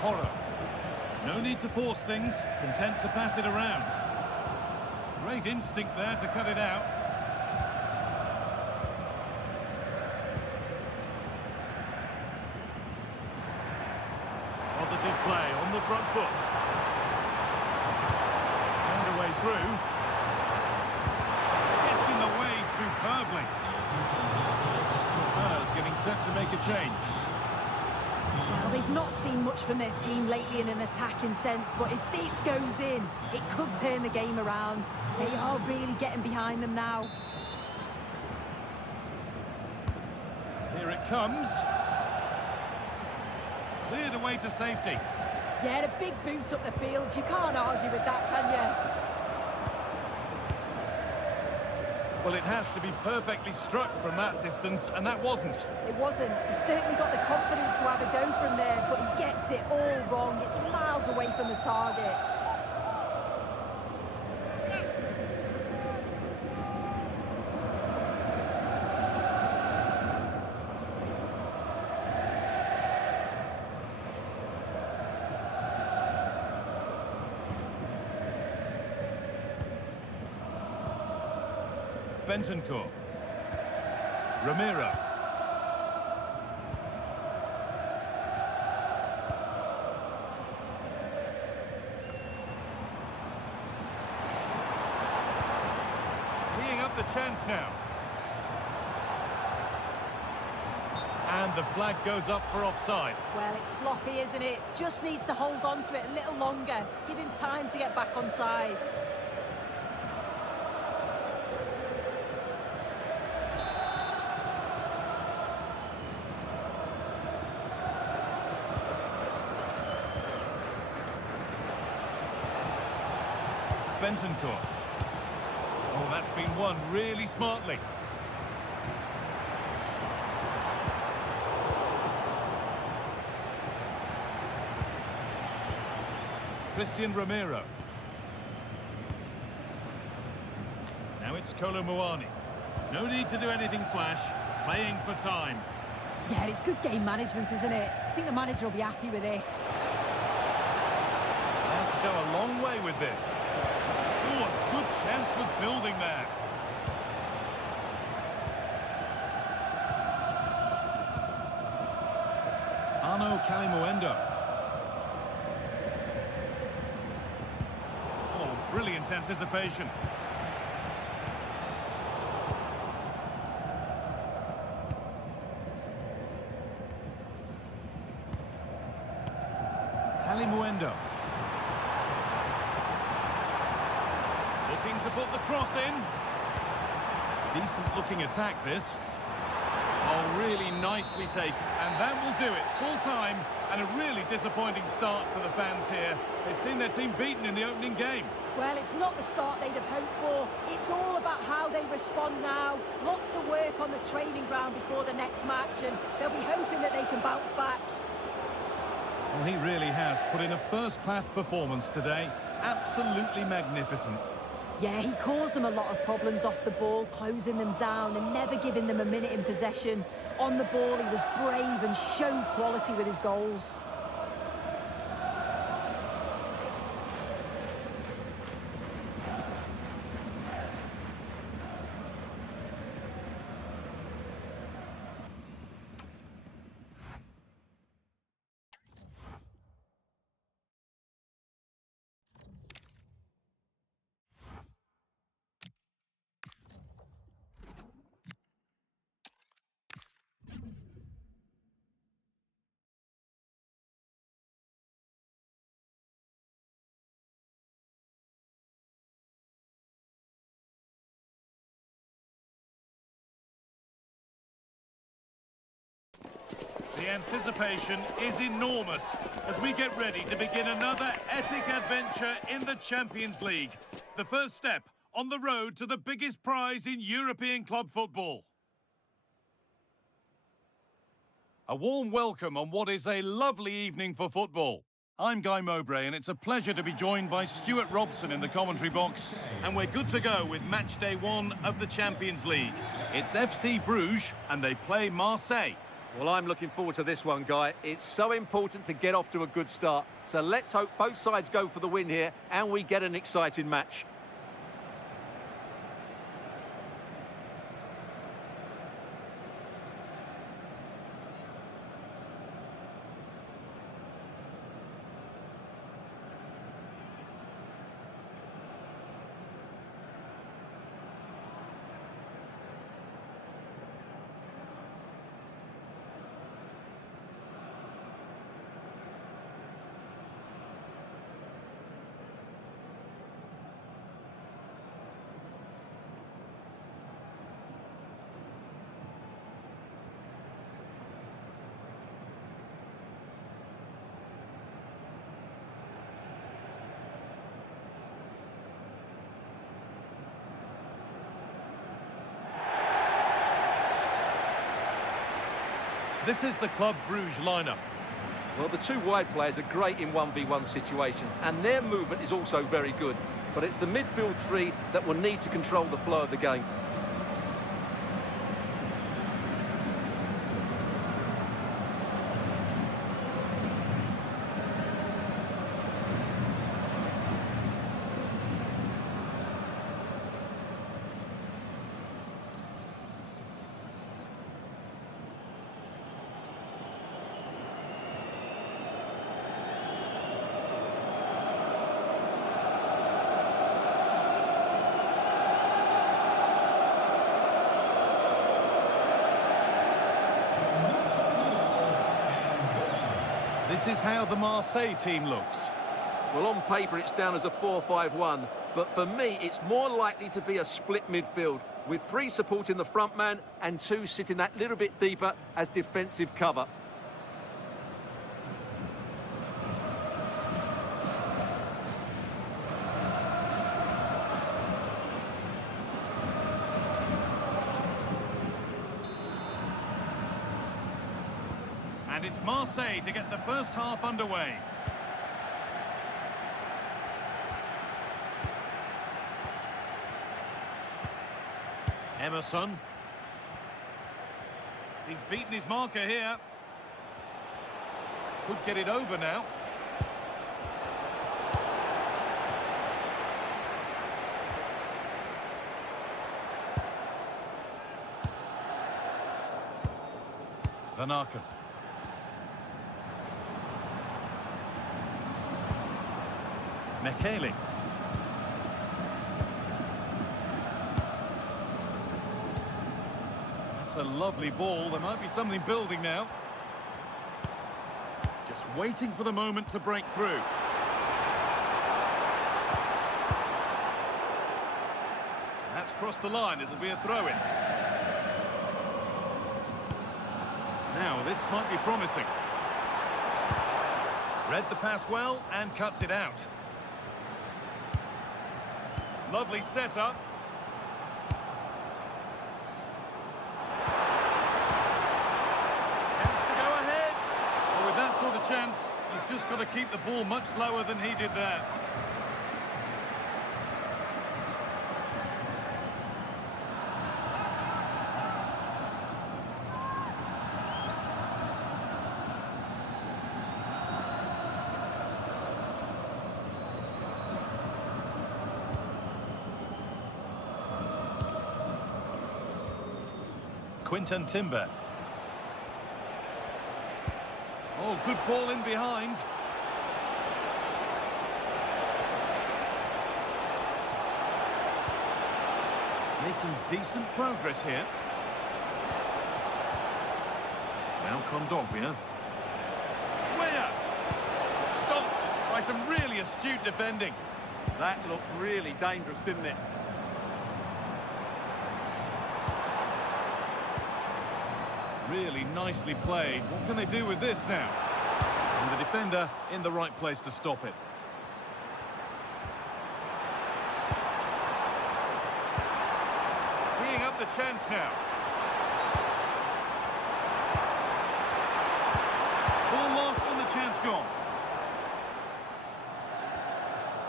Porro. No need to force things, content to pass it around. Great instinct there to cut it out. Positive play on the front foot. Found a way through. Gets in the way superbly. Spurs getting set to make a change. Well, they've not seen much from their team lately in an attacking sense, but if this goes in, it could turn the game around. They are really getting behind them now. Here it comes. Cleared away to safety. Yeah, a big boot up the field. You can't argue with that, can you? Well, it has to be perfectly struck from that distance, and that wasn't. It wasn't. He certainly got the confidence to have a go from there, but he gets it all wrong. It's miles away from the target. Bentancur. Romero. Teeing up the chance now. And the flag goes up for offside. Well, it's sloppy, isn't it? Just needs to hold on to it a little longer. Give him time to get back on side. Bentancur. Oh, that's been won really smartly. Christian Romero. Now it's Kolo Muani. No need to do anything flash. Playing for time. Yeah, it's good game management, isn't it? I think the manager will be happy with this. And to go a long way with this. Oh, a good chance was building there. Arnaud Kalimuendo. Oh, brilliant anticipation. Kalimuendo. Looking to put the cross in. Decent looking attack this. Oh, really nicely taken. And that will do it. Full time and a really disappointing start for the fans here. They've seen their team beaten in the opening game. Well, it's not the start they'd have hoped for. It's all about how they respond now. Lots of work on the training ground before the next match, and they'll be hoping that they can bounce back. Well, he really has put in a first-class performance today. Absolutely magnificent. Yeah, he caused them a lot of problems off the ball, closing them down and never giving them a minute in possession. On the ball, he was brave and showed quality with his goals. anticipation is enormous as we get ready to begin another epic adventure in the Champions League. The first step on the road to the biggest prize in European club football. A warm welcome on what is a lovely evening for football. I'm Guy Mowbray, and it's a pleasure to be joined by Stuart Robson in the commentary box. And we're good to go with match day 1 of the Champions League. It's FC Bruges, and they play Marseille. Well, I'm looking forward to this one, Guy. It's so important to get off to a good start. So let's hope both sides go for the win here, and we get an exciting match. This is the Club Bruges lineup. Well, the two wide players are great in 1v1 situations, and their movement is also very good. But it's the midfield three that will need to control the flow of the game. This is how the Marseille team looks. Well, on paper, it's down as a 4-5-1. But for me, it's more likely to be a split midfield, with 3 supporting the front man and 2 sitting that little bit deeper as defensive cover. And it's Marseille to get the first half underway. Emerson. He's beaten his marker here. Could get it over now. Van Aken. Mekele. That's a lovely ball. There might be something building now. Just waiting for the moment to break through. That's crossed the line. It'll be a throw-in. Now, this might be promising. Read the pass well and cuts it out. Lovely setup. Chance to go ahead. Well, with that sort of chance, you've just got to keep the ball much lower than he did there. Quinton Timber. Oh, good ball in behind. Making decent progress here. Now Kondogbia. Weah! Stopped by some really astute defending. That looked really dangerous, didn't it? Really nicely played. What can they do with this now? And the defender in the right place to stop it. Teeing up the chance now. Ball lost and the chance gone.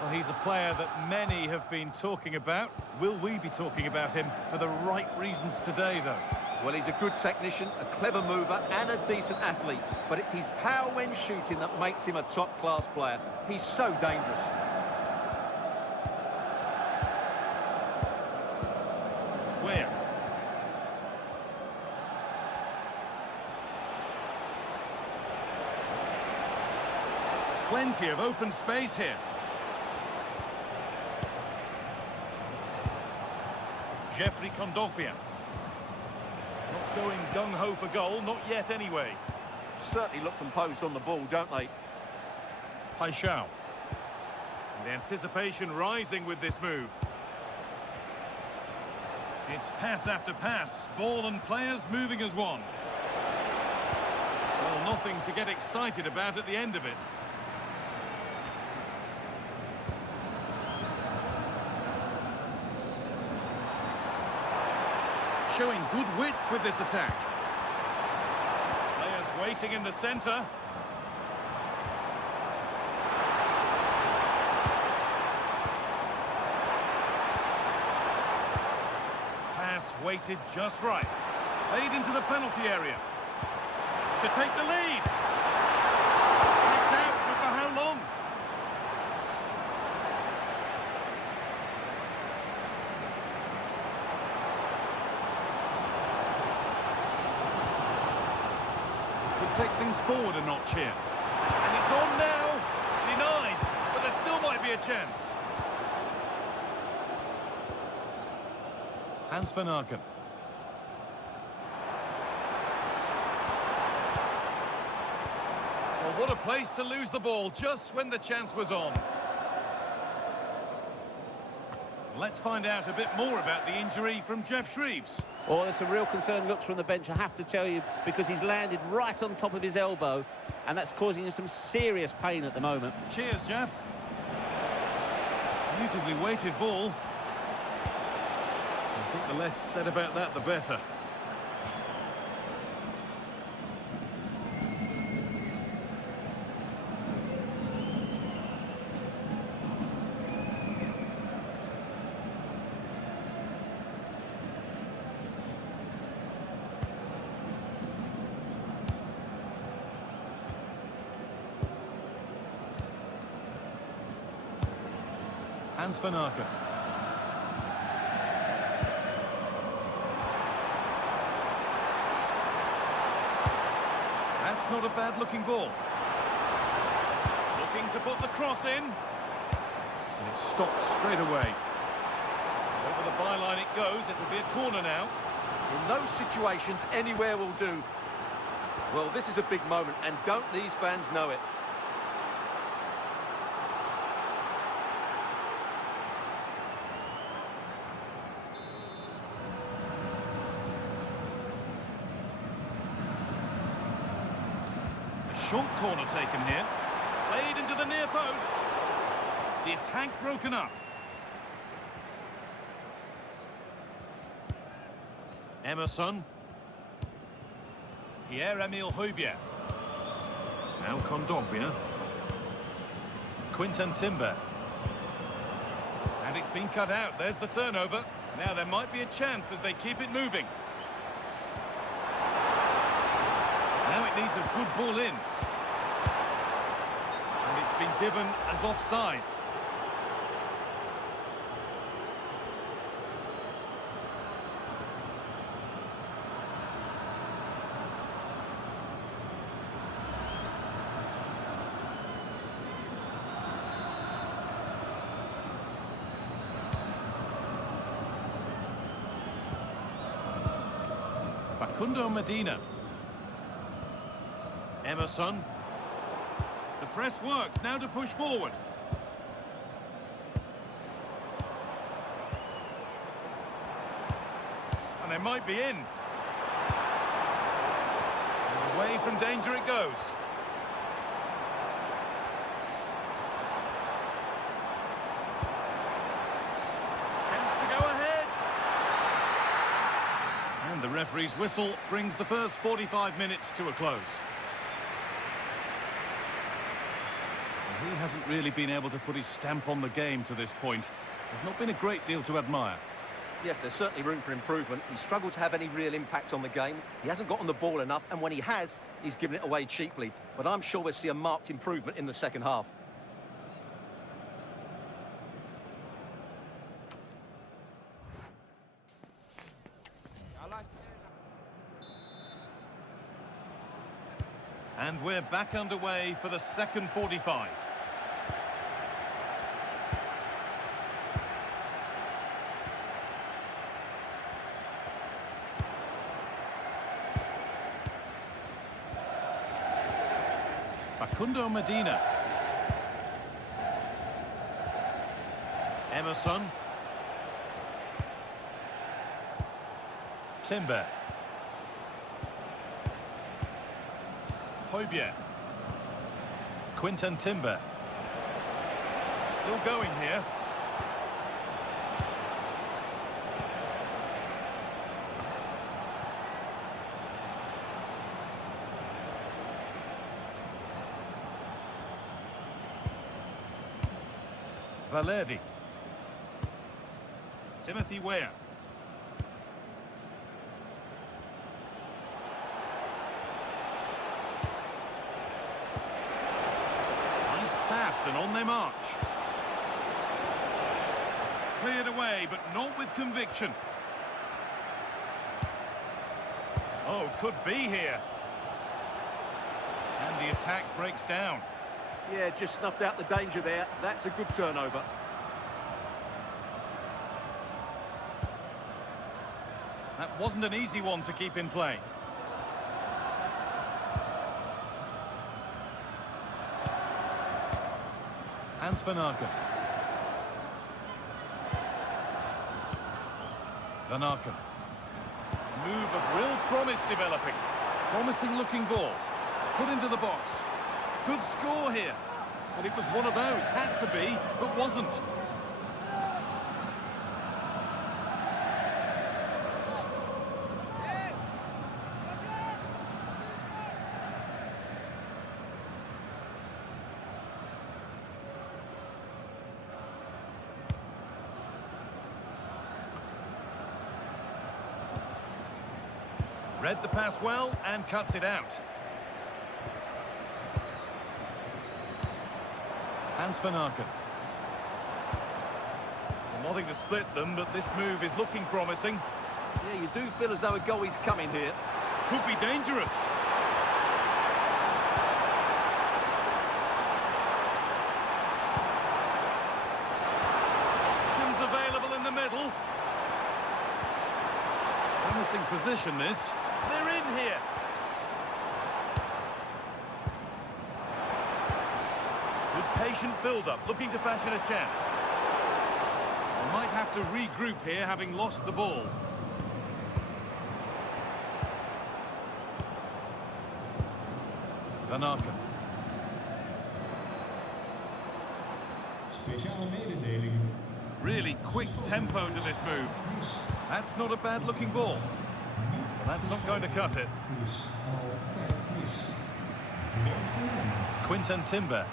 Well, he's a player that many have been talking about. Will we be talking about him for the right reasons today, though? Well, he's a good technician, a clever mover and a decent athlete. But it's his power when shooting that makes him a top-class player. He's so dangerous. Where? Plenty of open space here. Jeffrey Kondogbia. Not going gung-ho for goal, not yet anyway. Certainly look composed on the ball, don't they? Paixão. The anticipation rising with this move. It's pass after pass, ball and players moving as one. Well, nothing to get excited about at the end of it. Showing good wit with this attack. Players waiting in the centre. Pass weighted just right. Played into the penalty area. To take the lead. Kicked out, but for how long? Take things forward a notch here. And it's on now. Denied. But there still might be a chance. Hans van Aken. Well, what a place to lose the ball just when the chance was on. Let's find out a bit more about the injury from Geoff Shreeves. Oh, there's some real concerned looks from the bench, I have to tell you, because he's landed right on top of his elbow, and that's causing him some serious pain at the moment. Cheers, Geoff. Beautifully weighted ball. I think the less said about that, the better. Hans van Aken. That's not a bad-looking ball. Looking to put the cross in. And it's stopped straight away. Over the byline it goes. It'll be a corner now. In those situations, anywhere will do. Well, this is a big moment, and don't these fans know it? Short corner taken here. Played into the near post. The attack broken up. Emerson. Pierre-Emile Højbjerg. Now Kondogbia. Quinten Timber. And it's been cut out. There's the turnover. Now there might be a chance as they keep it moving. Now it needs a good ball in. And it's been given as offside. Facundo Medina. Emerson. The press works, now to push forward. And they might be in. Away from danger it goes. Chance to go ahead. And the referee's whistle brings the first 45 minutes to a close. He hasn't really been able to put his stamp on the game to this point. There's not been a great deal to admire. Yes, there's certainly room for improvement. He's struggled to have any real impact on the game. He hasn't got on the ball enough, and when he has, he's given it away cheaply. But I'm sure we'll see a marked improvement in the second half. And we're back underway for the second 45. Facundo Medina. Emerson. Timber. Højbjerg. Quinten Timber. Still going here. Valerdi. Timothy Weah. Nice pass and on they march. Cleared away, but not with conviction. Oh, could be here. And the attack breaks down. Yeah, just snuffed out the danger there. That's a good turnover. That wasn't an easy one to keep in play. Hans Van Aken. Van Aken. Move of real promise developing. Promising looking ball. Put into the box. Good score here. But it was one of those. Had to be, but wasn't. Read the pass well and cuts it out. Hans Van Aken. Well, nothing to split them, but this move is looking promising. Yeah, you do feel as though a goal is coming here. Could be dangerous. Options available in the middle. Promising position this. They're in here. Good patient build-up, looking to fashion a chance. They might have to regroup here, having lost the ball. Van Aken. Speciale mededeling. Really quick tempo to this move. That's not a bad-looking ball. But that's not going to cut it. Is altijd mis. Quinten Timber.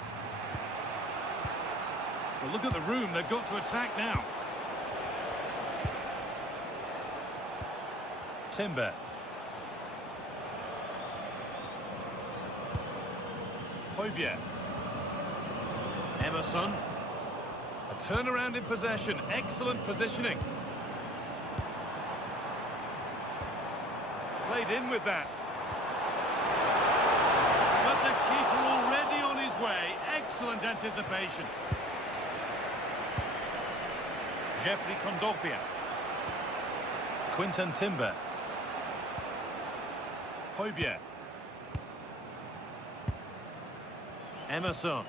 Well, look at the room they've got to attack now. Timber. Højbjerg. Emerson. A turnaround in possession. Excellent positioning. Played in with that. But the keeper already on his way. Excellent anticipation. Jeffrey Kondogbia. Quinten Timber. Højbjerg. Emerson.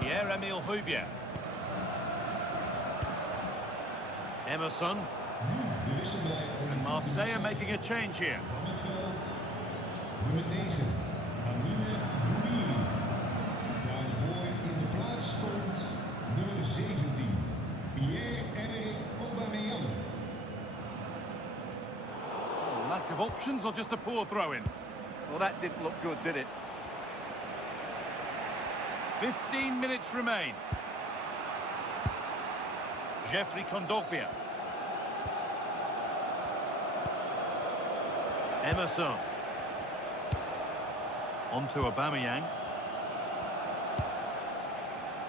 Pierre-Emile Højbjerg. Emerson. De wissel bij And Marseille are making a change here. van het veld. Nummer 9, Amine Boumiri. Daarvoor in de plaats stond nummer 17, Pierre-Emerick Aubameyang. Lack of options or just a poor throw-in? Well, that didn't look good, did it? 15 minutes remain. Jeffrey Kondogbia. Emerson. On to Aubameyang.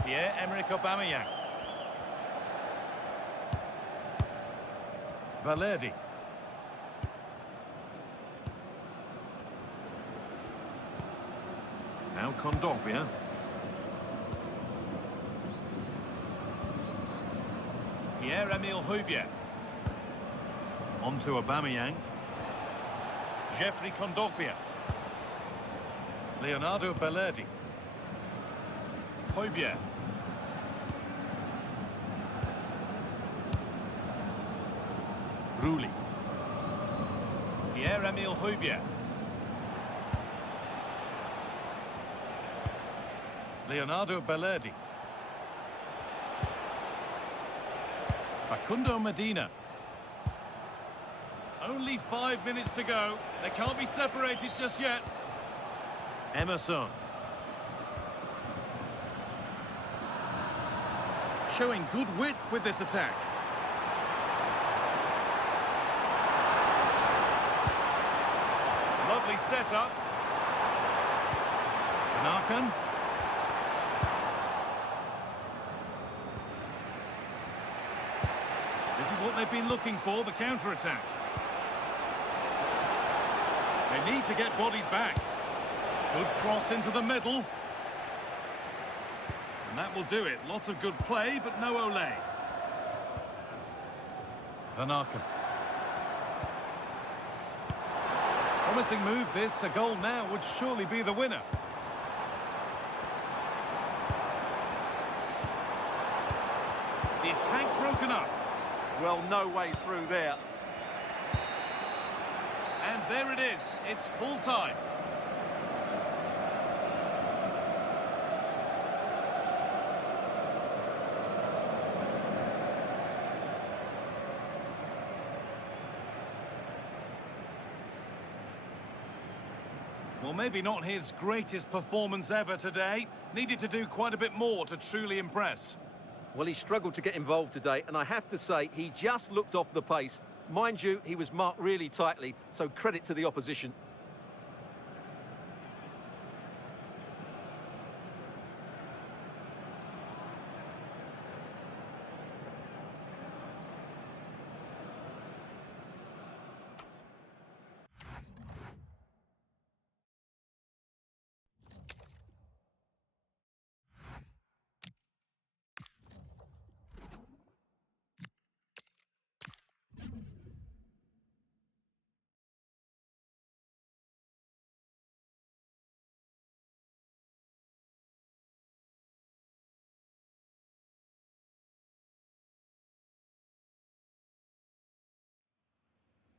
Pierre-Emerick Aubameyang. Valerdi. Now Kondogbia. Pierre-Emile Højbjerg. On to Aubameyang. Jeffrey Kondogbia. Leonardo Balerdi. Højbjerg. Rulli. Pierre-Emile Højbjerg. Leonardo Balerdi. Facundo Medina. Only 5 minutes to go. They can't be separated just yet. Emerson. Showing good wit with this attack. Lovely setup. Narcan. This is what they've been looking for, the counter-attack. They need to get bodies back. Good cross into the middle. And that will do it. Lots of good play, but no Olé. Van Aken. Promising move this. A goal now would surely be the winner. The attack broken up. Well, no way through there. And there it is. It's full time. Well, maybe not his greatest performance ever today. Needed to do quite a bit more to truly impress. Well, he struggled to get involved today, and I have to say, he just looked off the pace. Mind you, he was marked really tightly, so credit to the opposition.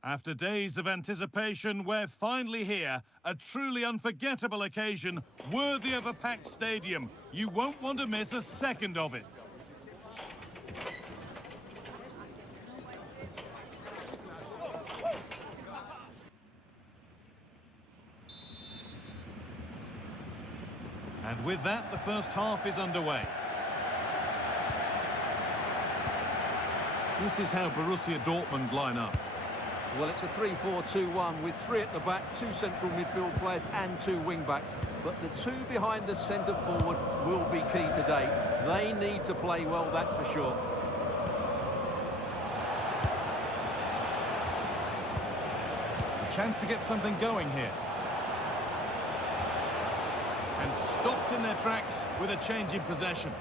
After days of anticipation, we're finally here. A truly unforgettable occasion, worthy of a packed stadium. You won't want to miss a second of it. And with that, the first half is underway. This is how Borussia Dortmund line up. Well, it's a 3-4-2-1 with 3 at the back, 2 central midfield players and 2 wing-backs. But the 2 behind the centre-forward will be key today. They need to play well, that's for sure. A chance to get something going here. And stopped in their tracks with a change in possession.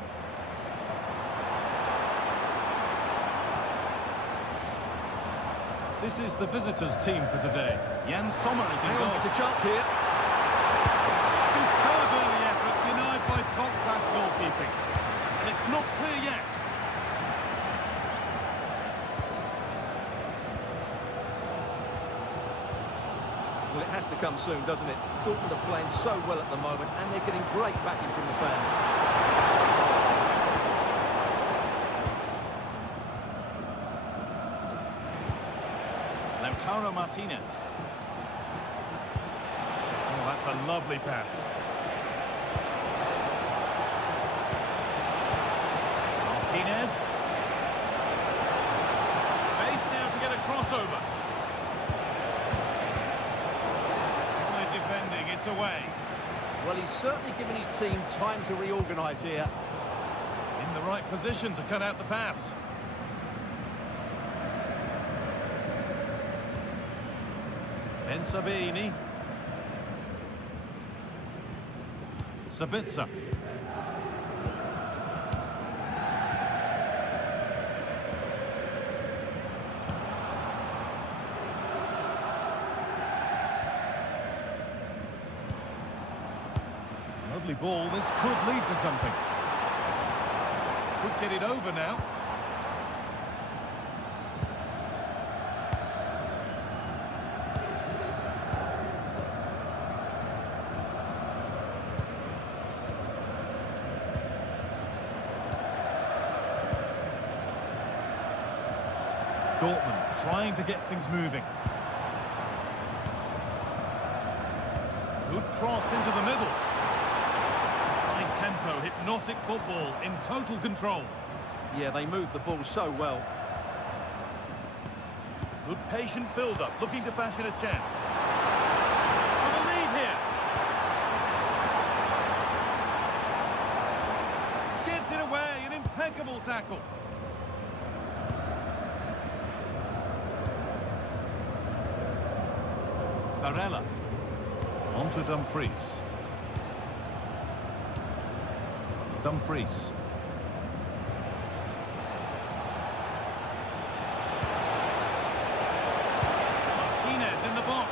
This is the visitors' team for today. Jan Sommer is in goal. There's a chance here. Superb early effort denied by top-class goalkeeping. And it's not clear yet. come soon, doesn't it? Dortmund are playing so well at the moment, and they're getting great backing from the fans. Lautaro Martinez. Oh, that's a lovely pass. Martinez. Space now to get a crossover. Solid defending, it's away. Well, he's certainly given his team time to reorganise here. In the right position to cut out the pass. Ben Sabini. Sabitzer. Lovely ball. This could lead to something. Could get it over now. Dortmund trying to get things moving. Good cross into the middle. High tempo, hypnotic football in total control. Yeah, they move the ball so well. Good patient build-up, looking to fashion a chance. For the lead here. Gets it away, an impeccable tackle. Barella. On to Dumfries. Dumfries. Martinez in the box.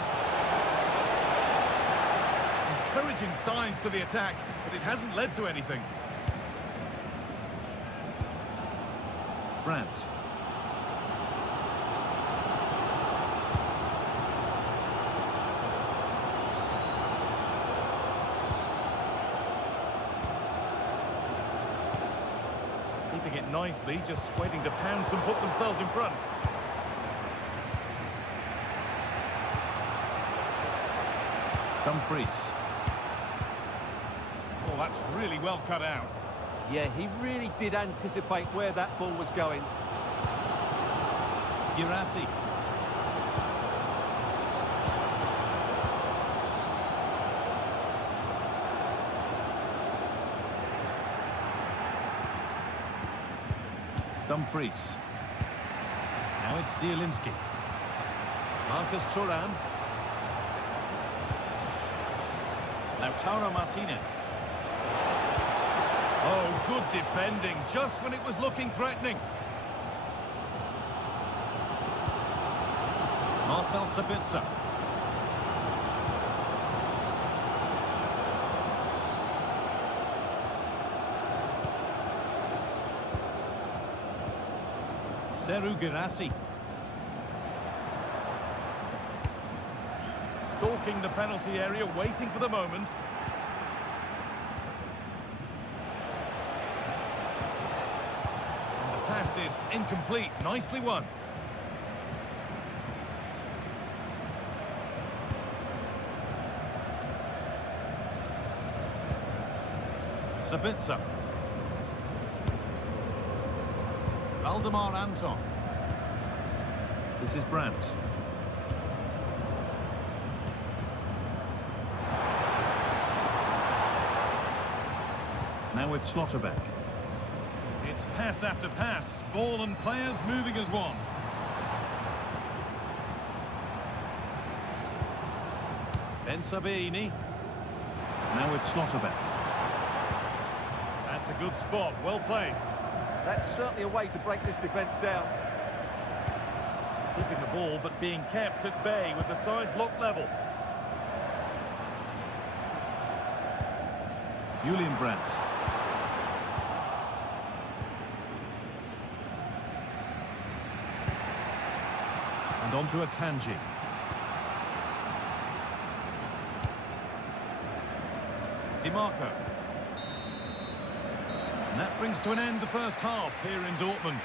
Encouraging signs to the attack, but it hasn't led to anything. Brandt. Keeping it nicely, just waiting to pounce and put themselves in front. Dumfries. Oh, that's really well cut out. Yeah, he really did anticipate where that ball was going. Girassi. Dumfries. Now it's Zielinski. Marcus Thuram. Lautaro Martinez. Oh, good defending, just when it was looking threatening. Marcel Sabitzer. Serhou Guirassy. Stalking the penalty area, waiting for the moment. And the pass is incomplete. Nicely won. Sabitzer. Valdemar Anton. This is Brandt. Now with Slotterbeck. It's pass after pass. Ball and players moving as one. Ben Sabini. Now with Slotterbeck. That's a good spot. Well played. That's certainly a way to break this defence down. Keeping the ball, but being kept at bay with the sides locked level. Julian Brandt. And on to Akanji. DiMarco. And that brings to an end the first half here in Dortmund.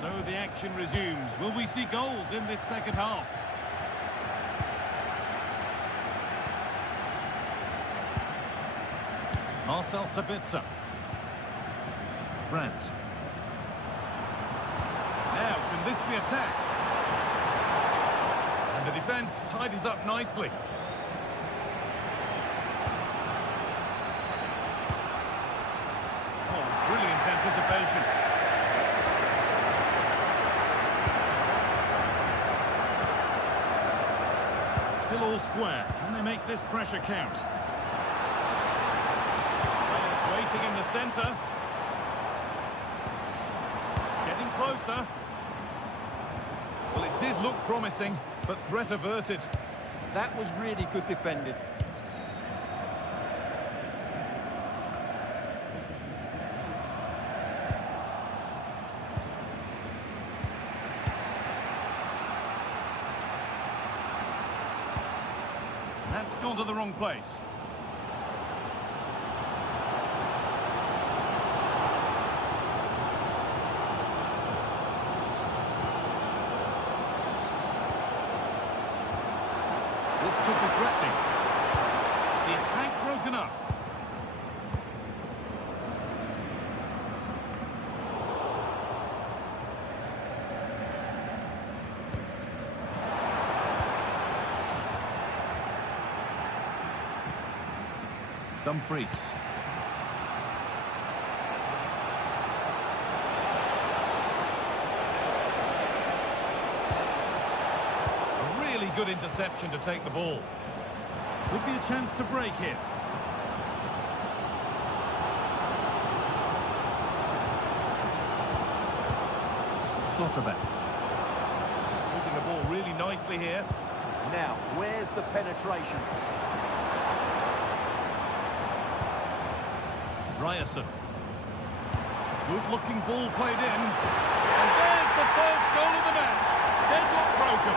So the action resumes. Will we see goals in this second half? Marcel Sabitzer. Brandt. Now, can this be attacked? And the defence tidies up nicely. Oh, brilliant anticipation. Still all square. Can they make this pressure count? Players waiting in the centre. Getting closer. Well, it did look promising, but threat averted. That was really good defending. That's gone to the wrong place. This could be threatening. The attack broken up. Dumfries. A really good interception to take the ball. Could be a chance to break here. Schlotterbeck. Moving the ball really nicely here. Now, where's the penetration? Ryerson. Good-looking ball played in. And there's the first goal of the match. Deadlock broken.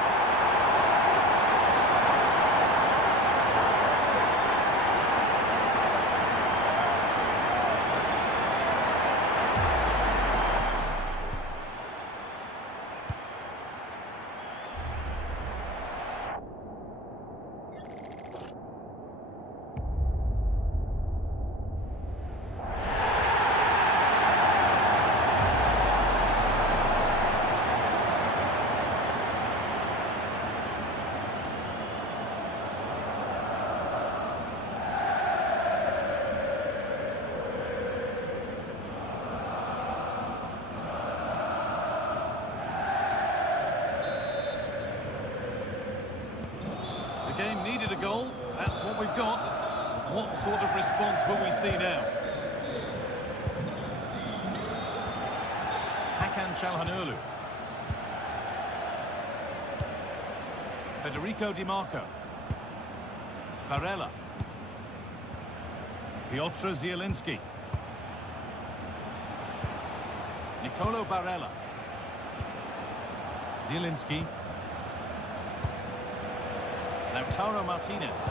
game needed a goal. That's what we've got. What sort of response will we see now? Hakan Çalhanoğlu. Federico Di Marco. Barella. Piotr Zielinski. Nicolo Barella. Zielinski. Lautaro Martinez.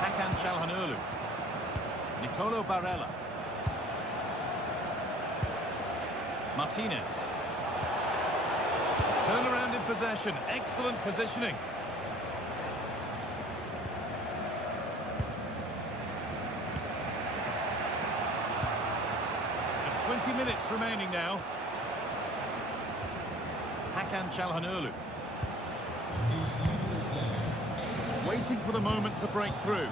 Hakan Çalhanoğlu. Nicolo Barella. Martinez. Turnaround in possession. Excellent positioning. Just 20 minutes remaining now. Hakan Çalhanoğlu. Just waiting for the moment to break through.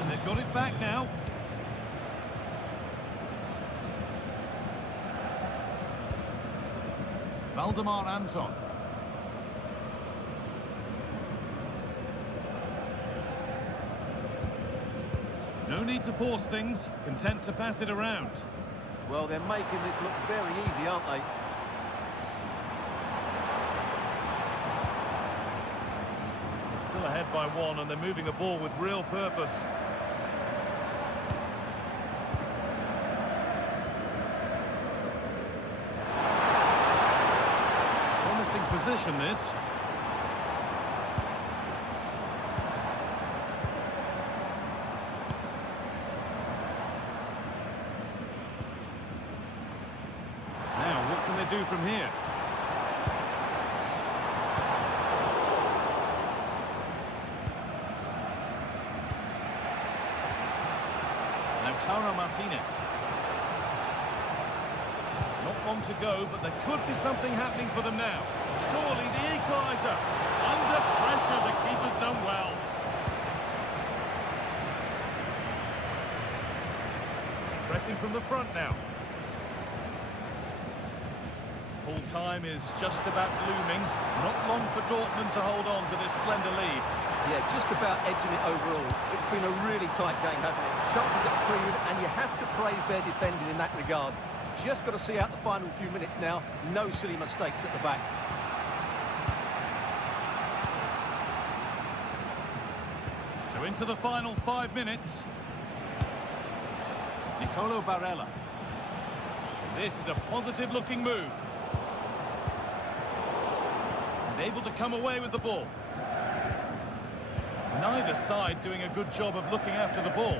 And they've got it back now. Valdemar Anton. No need to force things, content to pass it around. Well, they're making this look very easy, aren't they? They're still ahead by one and they're moving the ball with real purpose. Promising position this. Do from here. Lautaro Martinez. Not long to go, but there could be something happening for them now. Surely the equaliser. Under pressure, the keeper's done well. Pressing from the front now. Full time is just about looming. Not long for Dortmund to hold on to this slender lead. Yeah, just about edging it overall. It's been a really tight game, hasn't it? Chances are crude, and you have to praise their defending in that regard. Just got to see out the final few minutes now. No silly mistakes at the back. So into the final 5 minutes. Nicolo Barella. This is a positive-looking move. Able to come away with the ball. Neither side doing a good job of looking after the ball.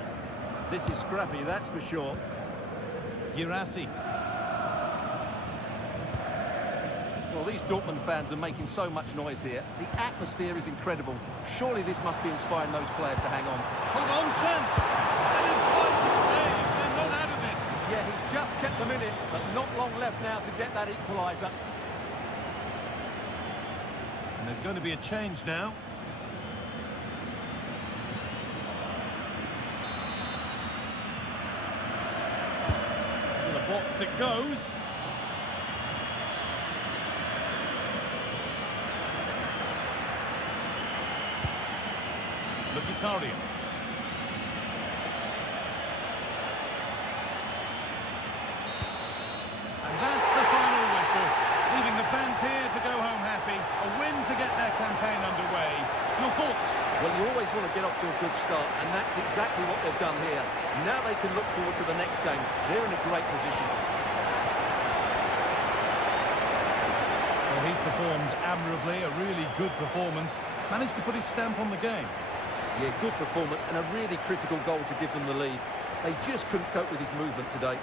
This is scrappy, that's for sure. Guirassy. Well, these Dortmund fans are making so much noise here. The atmosphere is incredible. Surely this must be inspiring those players to hang on. Hold on, chance! And in quite the save, they're not out of this. Yeah, he's just kept them in it, but not long left now to get that equaliser. And there's going to be a change now. To the box it goes. Mkhitaryan. And that's the final whistle, leaving the fans here to go home happy. A win to get their campaign underway. Your thoughts? Well, you always want to get off to a good start, and that's exactly what they've done here. Now they can look forward to the next game. They're in a great position. Well, he's performed admirably, a really good performance. Managed to put his stamp on the game. Yeah, good performance and a really critical goal to give them the lead. They just couldn't cope with his movement today.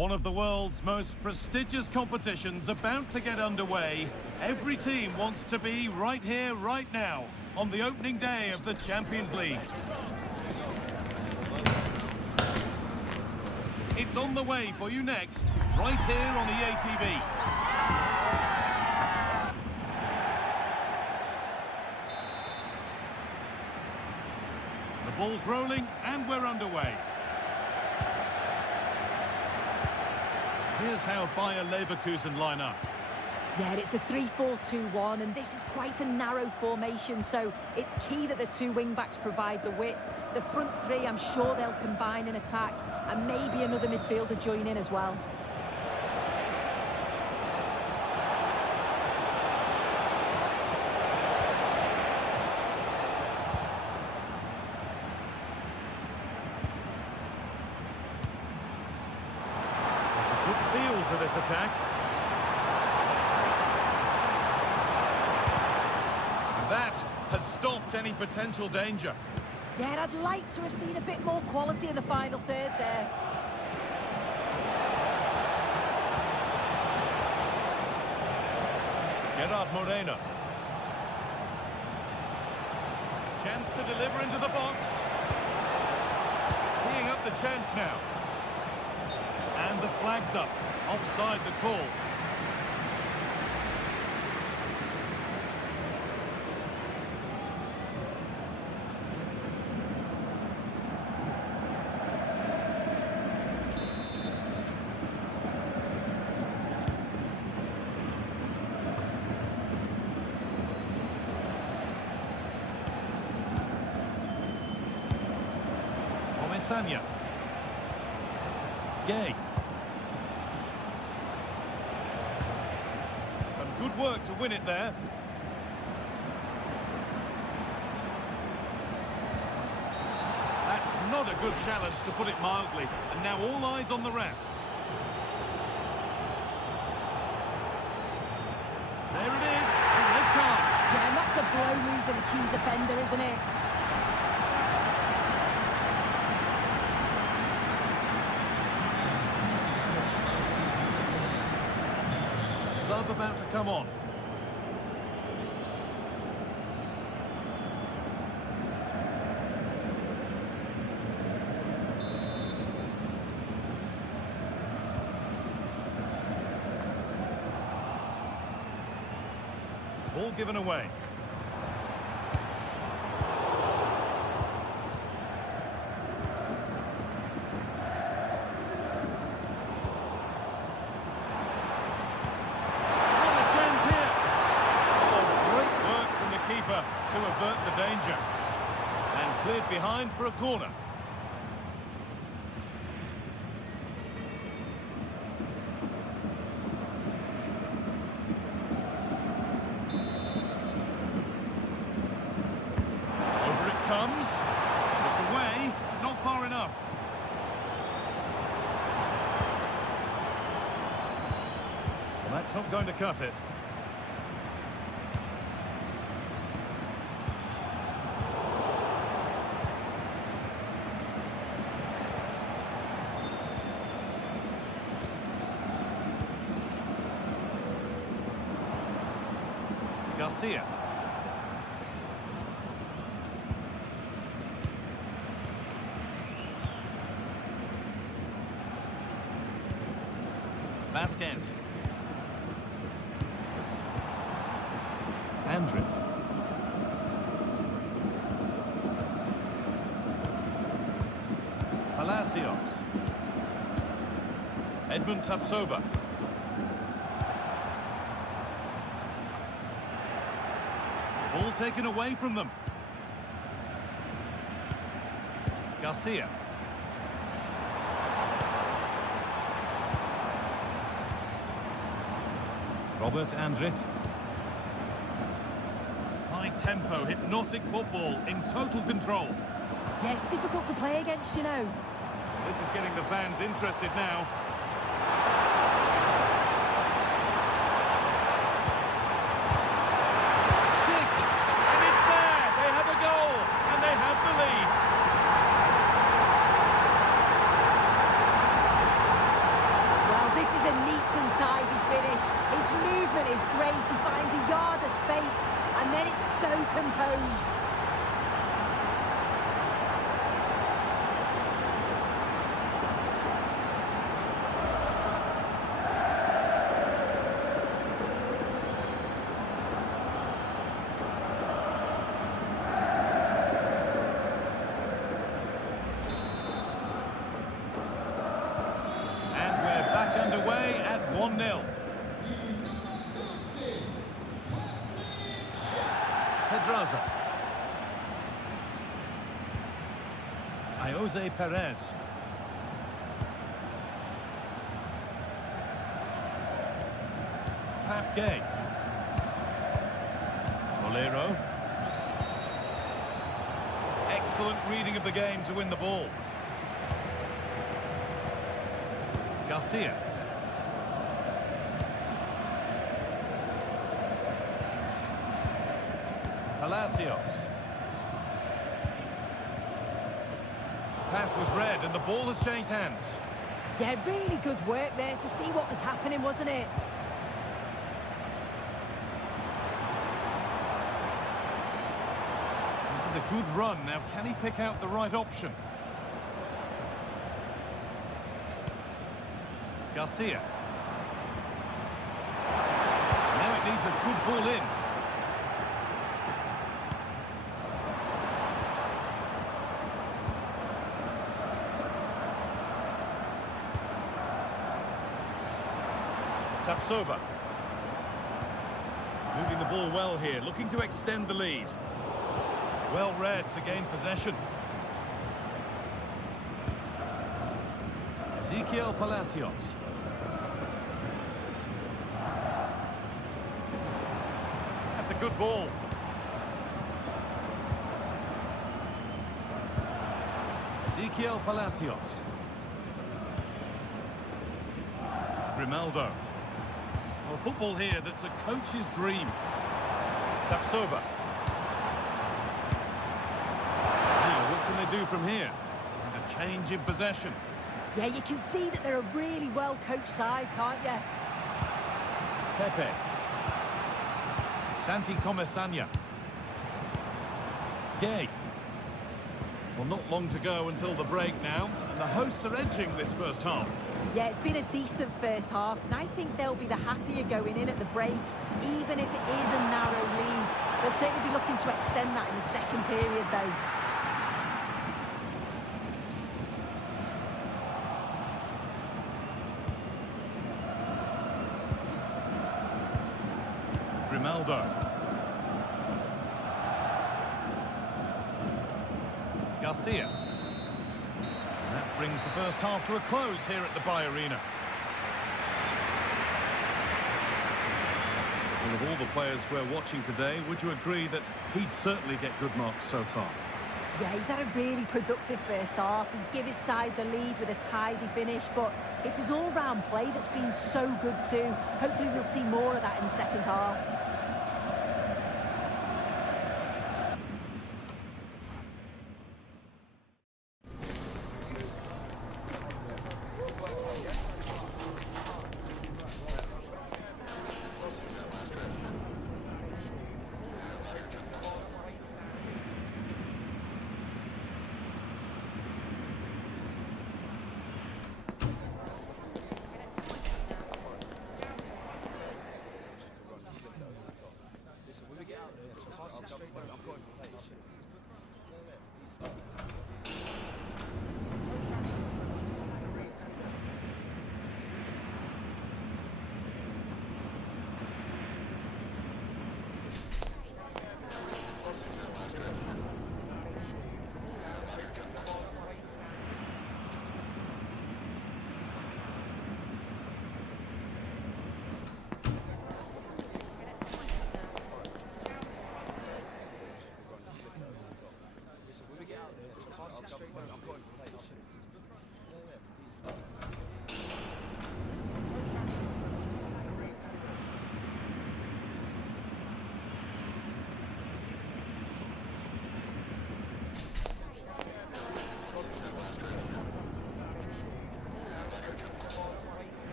One of the world's most prestigious competitions about to get underway. Every team wants to be right here, right now, on the opening day of the Champions League. It's on the way for you next, right here on EA TV. The ball's rolling and we're underway. Here's how Bayer Leverkusen line up. Yeah, it's a 3-4-2-1, and this is quite a narrow formation, so it's key that the two wing-backs provide the width. The front three, I'm sure they'll combine in attack, and maybe another midfielder join in as well. To this attack. And that has stopped any potential danger. Yeah, I'd like to have seen a bit more quality in the final third there. Gerard Moreno. A chance to deliver into the box. Teeing up the chance now. And the flag's up. Offside the call. Omesanya. Gay. Good work to win it there. That's not a good challenge, to put it mildly. And now all eyes on the ref. There it is, a red card. Yeah, and that's a blow losing a key defender, isn't it? Sub about to come on. Ball given away. To avert the danger, and cleared behind for a corner. Over it comes. It's away, not far enough. Well, that's not going to cut it. Garcia. Vasquez. Andrić. Palacios. Edmund Tapsoba. Ball taken away from them. Garcia. Robert Andrić. High tempo, hypnotic football in total control. Yeah, it's difficult to play against, you know. This is getting the fans interested now. 1-0. Pedraza. Jose Perez. Pap Gay. Molero. Excellent reading of the game to win the ball. Garcia. Palacios. Pass was read and the ball has changed hands. Yeah, really good work there to see what was happening, wasn't it? This is a good run. Now, can he pick out the right option? Garcia. Now it needs a good ball in. Tapsoba. Moving the ball well here, looking to extend the lead. Well read to gain possession. Ezequiel Palacios. That's a good ball. Ezequiel Palacios. Grimaldo. Well, football here that's a coach's dream. Tapsoba. Now, what can they do from here? And a change in possession. Yeah, you can see that they're a really well-coached side, can't you? Pepe. Santi Comesaña. Gay. Well, not long to go until the break now. And the hosts are edging this first half. Yeah, it's been a decent first half, and I think they'll be the happier going in at the break, even if it is a narrow lead. They'll certainly be looking to extend that in the second period, though. Grimaldo. Garcia. And that brings the first half to a close here at the Bay Arena. Well, of all the players we're watching today, would you agree that he'd certainly get good marks so far? Yeah, he's had a really productive first half and give his side the lead with a tidy finish, but it's his all-round play that's been so good too. Hopefully we'll see more of that in the second half.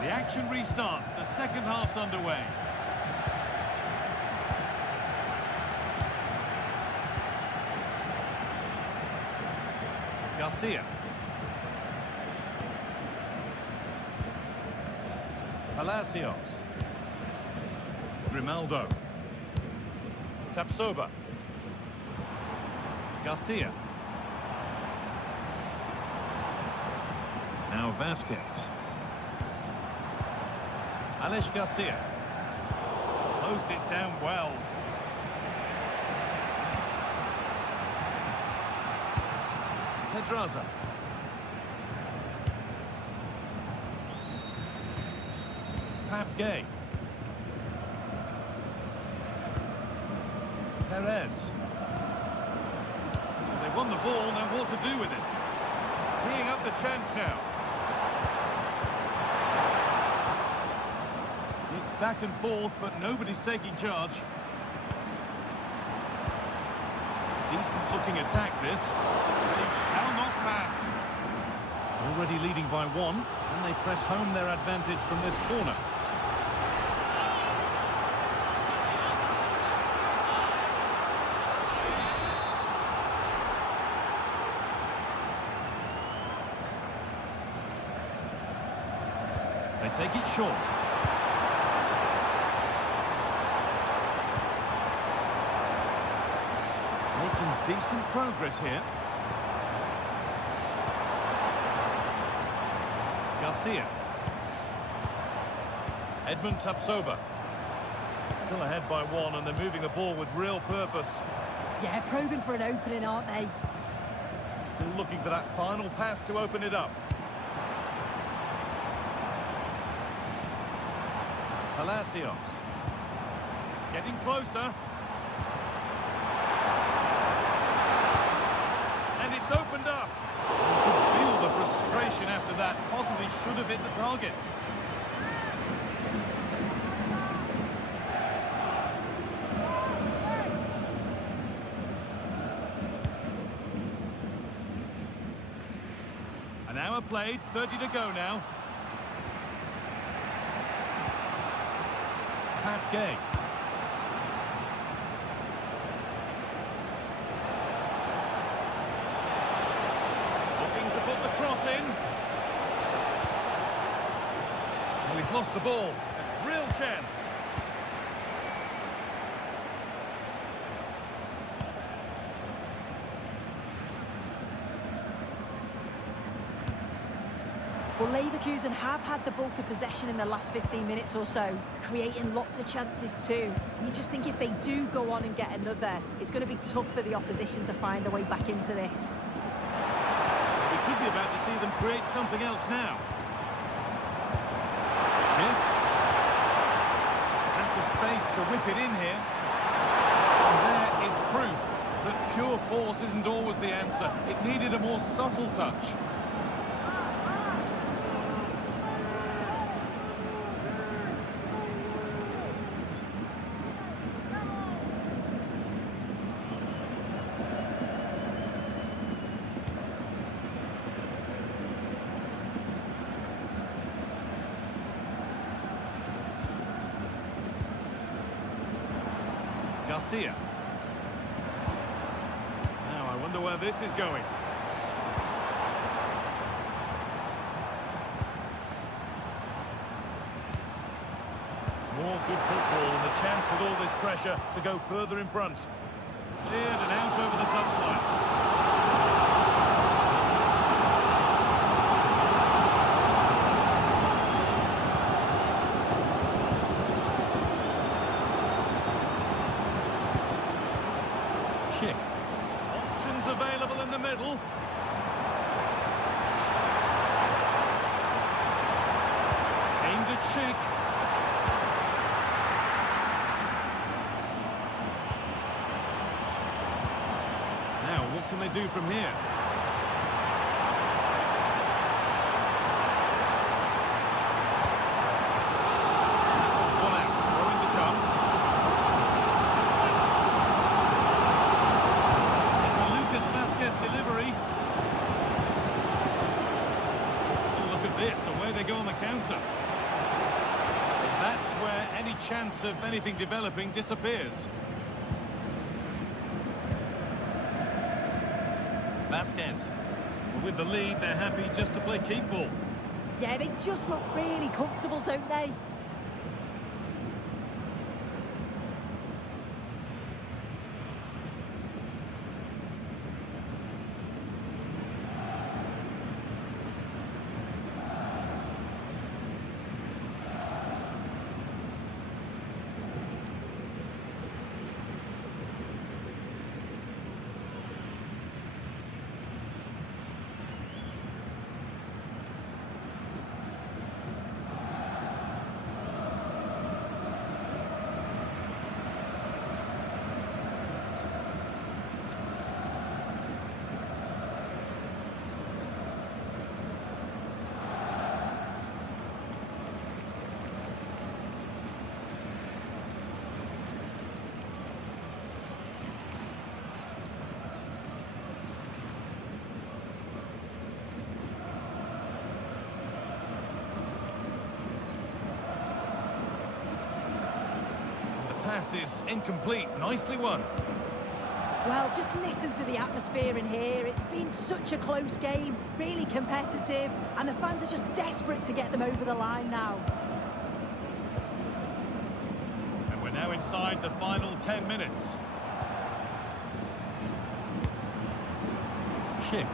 The action restarts. The second half's underway. Garcia. Palacios. Grimaldo. Tapsoba. Garcia. Now Vasquez. Aleix Garcia. Closed it down well. Pedraza. Pap Gay. Perez. They won the ball, now what to do with it? Teeing up the chance now. It's back and forth, but nobody's taking charge. Decent looking attack this. They shall not pass. Already leading by one, and they press home their advantage from this corner. They take it short. Making decent progress here. Garcia. Edmund Tapsoba. Still ahead by one, and they're moving the ball with real purpose. Yeah, probing for an opening, aren't they? Still looking for that final pass to open it up. Palacios. Getting closer. And it's opened up. You could feel the frustration after that. Possibly should have hit the target. An hour played, 30 to go now. Pat Gay. Looking to put the cross in. Well, he's lost the ball. A real chance. Well, Leverkusen have had the bulk of possession in the last 15 minutes or so, creating lots of chances too. You just think if they do go on and get another, it's going to be tough for the opposition to find a way back into this. We could be about to see them create something else now. Schmidt has the space to whip it in here. And there is proof that pure force isn't always the answer. It needed a more subtle touch. Garcia. Now I wonder where this is going. More good football and the chance with all this pressure to go further in front. Cleared and out over the touchline. Options available in the middle. Aimed at Schick. they do from here? One out, going to come. It's a Lucas Vazquez delivery. Oh, look at this, away they go on the counter. That's where any chance of anything developing disappears. Vazquez. Well, with the lead, they're happy just to play keep ball. Yeah, they just look really comfortable, don't they? Pass is incomplete. Nicely won. Well, just listen to the atmosphere in here. It's been such a close game, really competitive, and the fans are just desperate to get them over the line now. And we're now inside the final 10 minutes. Schick.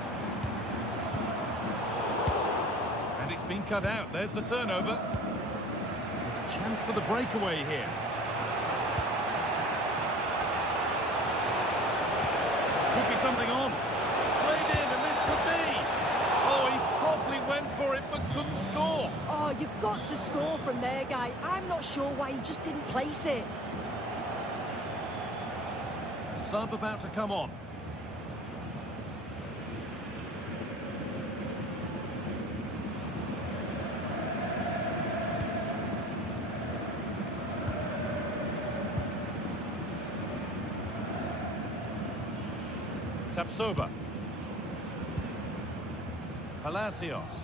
And it's been cut out. There's the turnover. There's a chance for the breakaway here. Could be something on. Played in, and this could be. Oh, he probably went for it, but couldn't score. Oh, you've got to score from there, guy. I'm not sure why he just didn't place it. Sub about to come on. Tapsoba. Palacios.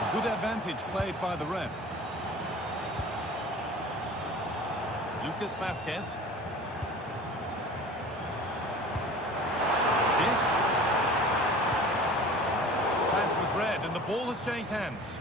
A good advantage played by the ref. Lucas Vazquez. Pass was read and the ball has changed hands.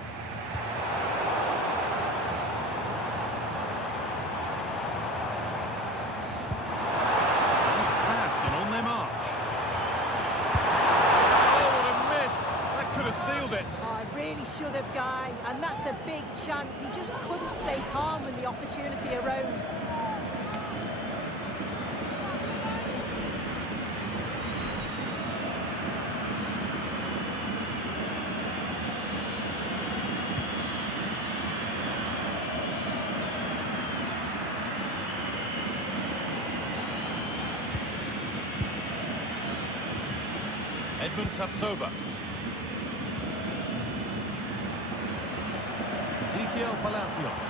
Should have, guy, and that's a big chance. He just couldn't stay calm when the opportunity arose. Edmund Tapsoba. Ezequiel Palacios.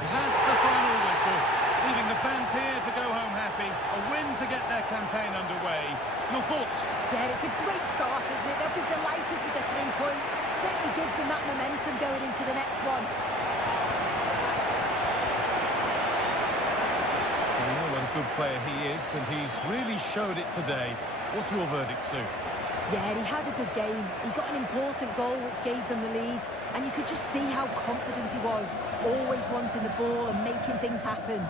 And that's the final whistle, leaving the fans here to go home happy. A win to get their campaign underway. Your thoughts? Yeah, it's a great start, isn't it? They'll be delighted with the 3 points. Certainly gives them that momentum going into the next one. You know what a good player he is, and he's really showed it today. What's your verdict, Sue? Yeah, he had a good game. He got an important goal which gave them the lead, and you could just see how confident he was, always wanting the ball and making things happen.